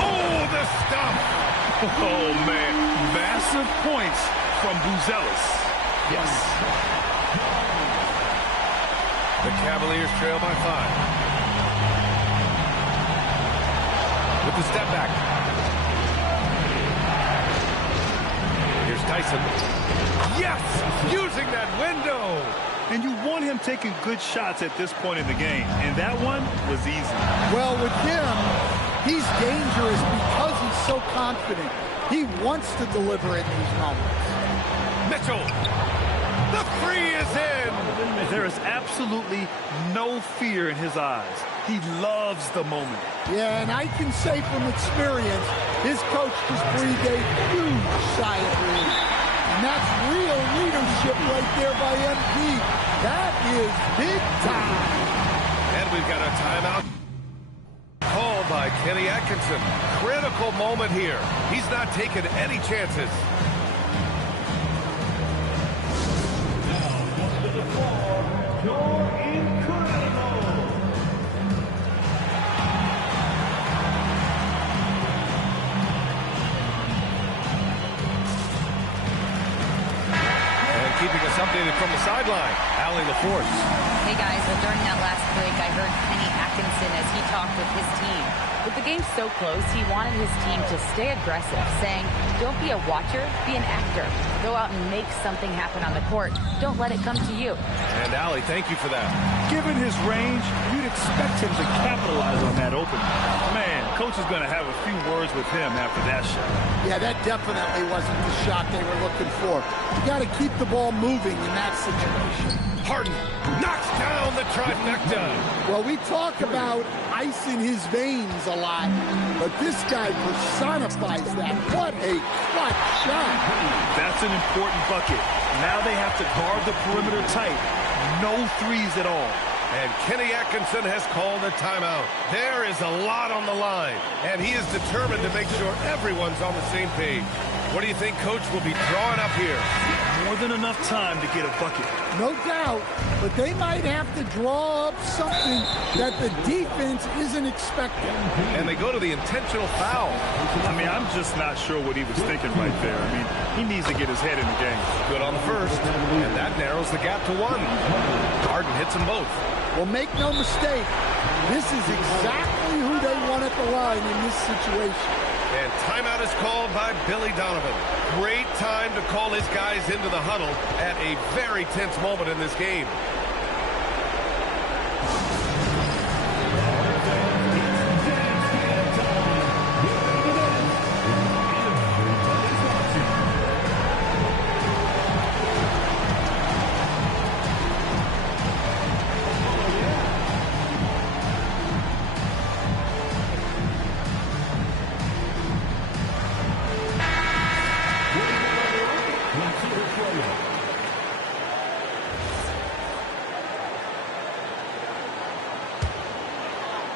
Oh, the stuff! Oh, man. Massive points from Buzelis. Yes. The Cavaliers trail by 5. With the step back. Here's Tyson. Yes! Using that window! And you want him taking good shots at this point in the game. And that one was easy. Well, with him, he's dangerous because he's so confident. He wants to deliver in these moments. Mitchell! The three is in! There is absolutely no fear in his eyes. He loves the moment. Yeah, and I can say from experience, his coach just breathed a huge sigh of relief. And that's real leadership right there by MP. That is big time. And we've got a timeout called by Kenny Atkinson. Critical moment here. He's not taking any chances. You're incredible. And keeping us updated from the sideline, Allie LaForce. Hey guys, well, during that last break, I heard Kenny Atkinson as he talked with his team. With the game so close, he wanted his team to stay aggressive, saying, don't be a watcher, be an actor. Go out and make something happen on the court. Don't let it come to you. And Allie, thank you for that. Given his range, you'd expect him to capitalize on that opening. Man, coach is going to have a few words with him after that shot. Yeah, that definitely wasn't the shot they were looking for. You got to keep the ball moving in that situation. Harden knocks down the trifecta. Well, we talk about ice in his veins a lot, but this guy personifies that. What a clutch shot. That's an important bucket. Now they have to guard the perimeter tight. No threes at all. And Kenny Atkinson has called a timeout. There is a lot on the line, and he is determined to make sure everyone's on the same page. What do you think Coach will be drawing up here? More than enough time to get a bucket. No doubt, but they might have to draw up something that the defense isn't expecting. And they go to the intentional foul. I mean, I'm just not sure what he was thinking right there. I mean, he needs to get his head in the game. Good on the first, and that narrows the gap to 1. Harden hits them both. Well, make no mistake, this is exactly who they want at the line in this situation. And timeout is called by Billy Donovan. Great time to call his guys into the huddle at a very tense moment in this game.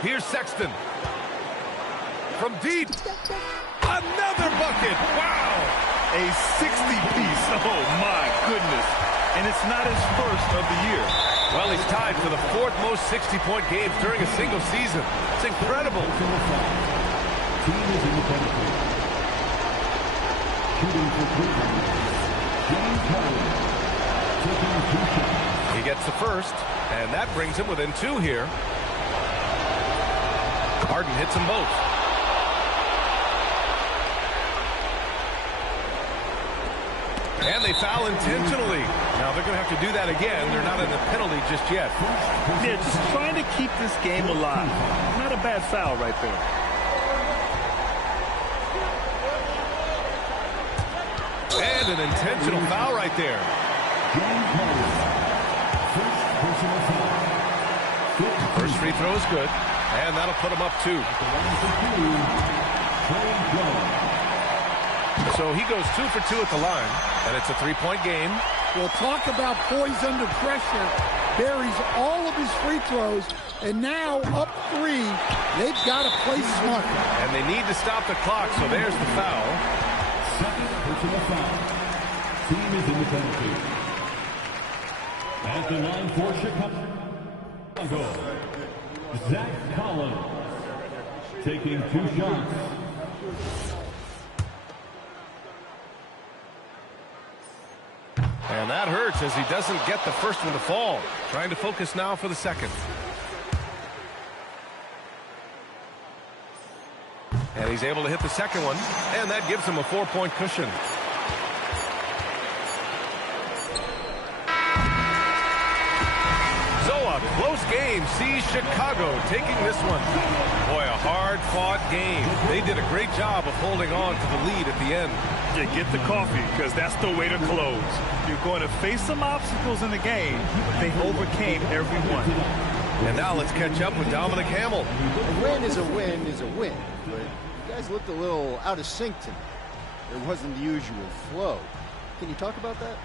Here's Sexton. From deep. Another bucket. Wow. A 60-piece. Oh, my goodness. And it's not his first of the year. Well, he's tied for the 4th most 60-point games during a single season. It's incredible. Team is independent. Shooting for Cleveland, James Harden. Taking 2 shots. He gets the first, and that brings him within 2 here. Harden hits them both. And they foul intentionally. Now they're going to have to do that again. They're not in the penalty just yet. Yeah, just trying to keep this game alive. Not a bad foul right there. And an intentional foul right there. First free throw is good, and that'll put him up 2. So he goes 2 for 2 at the line, and it's a 3-point game. Well, talk about poise under pressure. Buries all of his free throws, and now up 3. They've got to play smart. And they need to stop the clock, so there's the foul. Second personal foul. Team is in the penalty. At the line for Chicago, Zach Collins taking 2 shots. And that hurts as he doesn't get the first one to fall. Trying to focus now for the second. And he's able to hit the second one, and that gives him a 4-point cushion. So a close game sees Chicago taking this one. Boy, a hard-fought game. They did a great job of holding on to the lead at the end. Yeah, get the coffee, because that's the way to close. You're going to face some obstacles in the game, but they overcame every one. And now let's catch up with Dominic Hamill. A win is a win is a win, but you guys looked a little out of sync tonight. There wasn't the usual flow. Can you talk about that?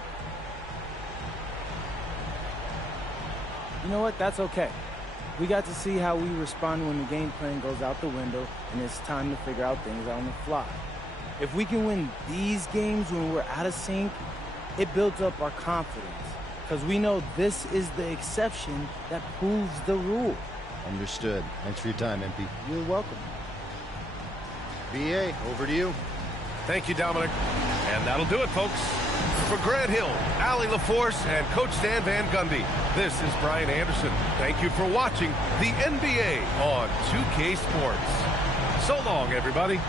You know what? That's okay. We got to see how we respond when the game plan goes out the window and it's time to figure out things on the fly. If we can win these games when we're out of sync, it builds up our confidence. Because we know this is the exception that proves the rule. Understood. Thanks for your time, MP. You're welcome. BA, over to you. Thank you, Dominic. And that'll do it, folks. For Grant Hill, Allie LaForce, and Coach Stan Van Gundy, this is Brian Anderson. Thank you for watching the NBA on 2K Sports. So long, everybody.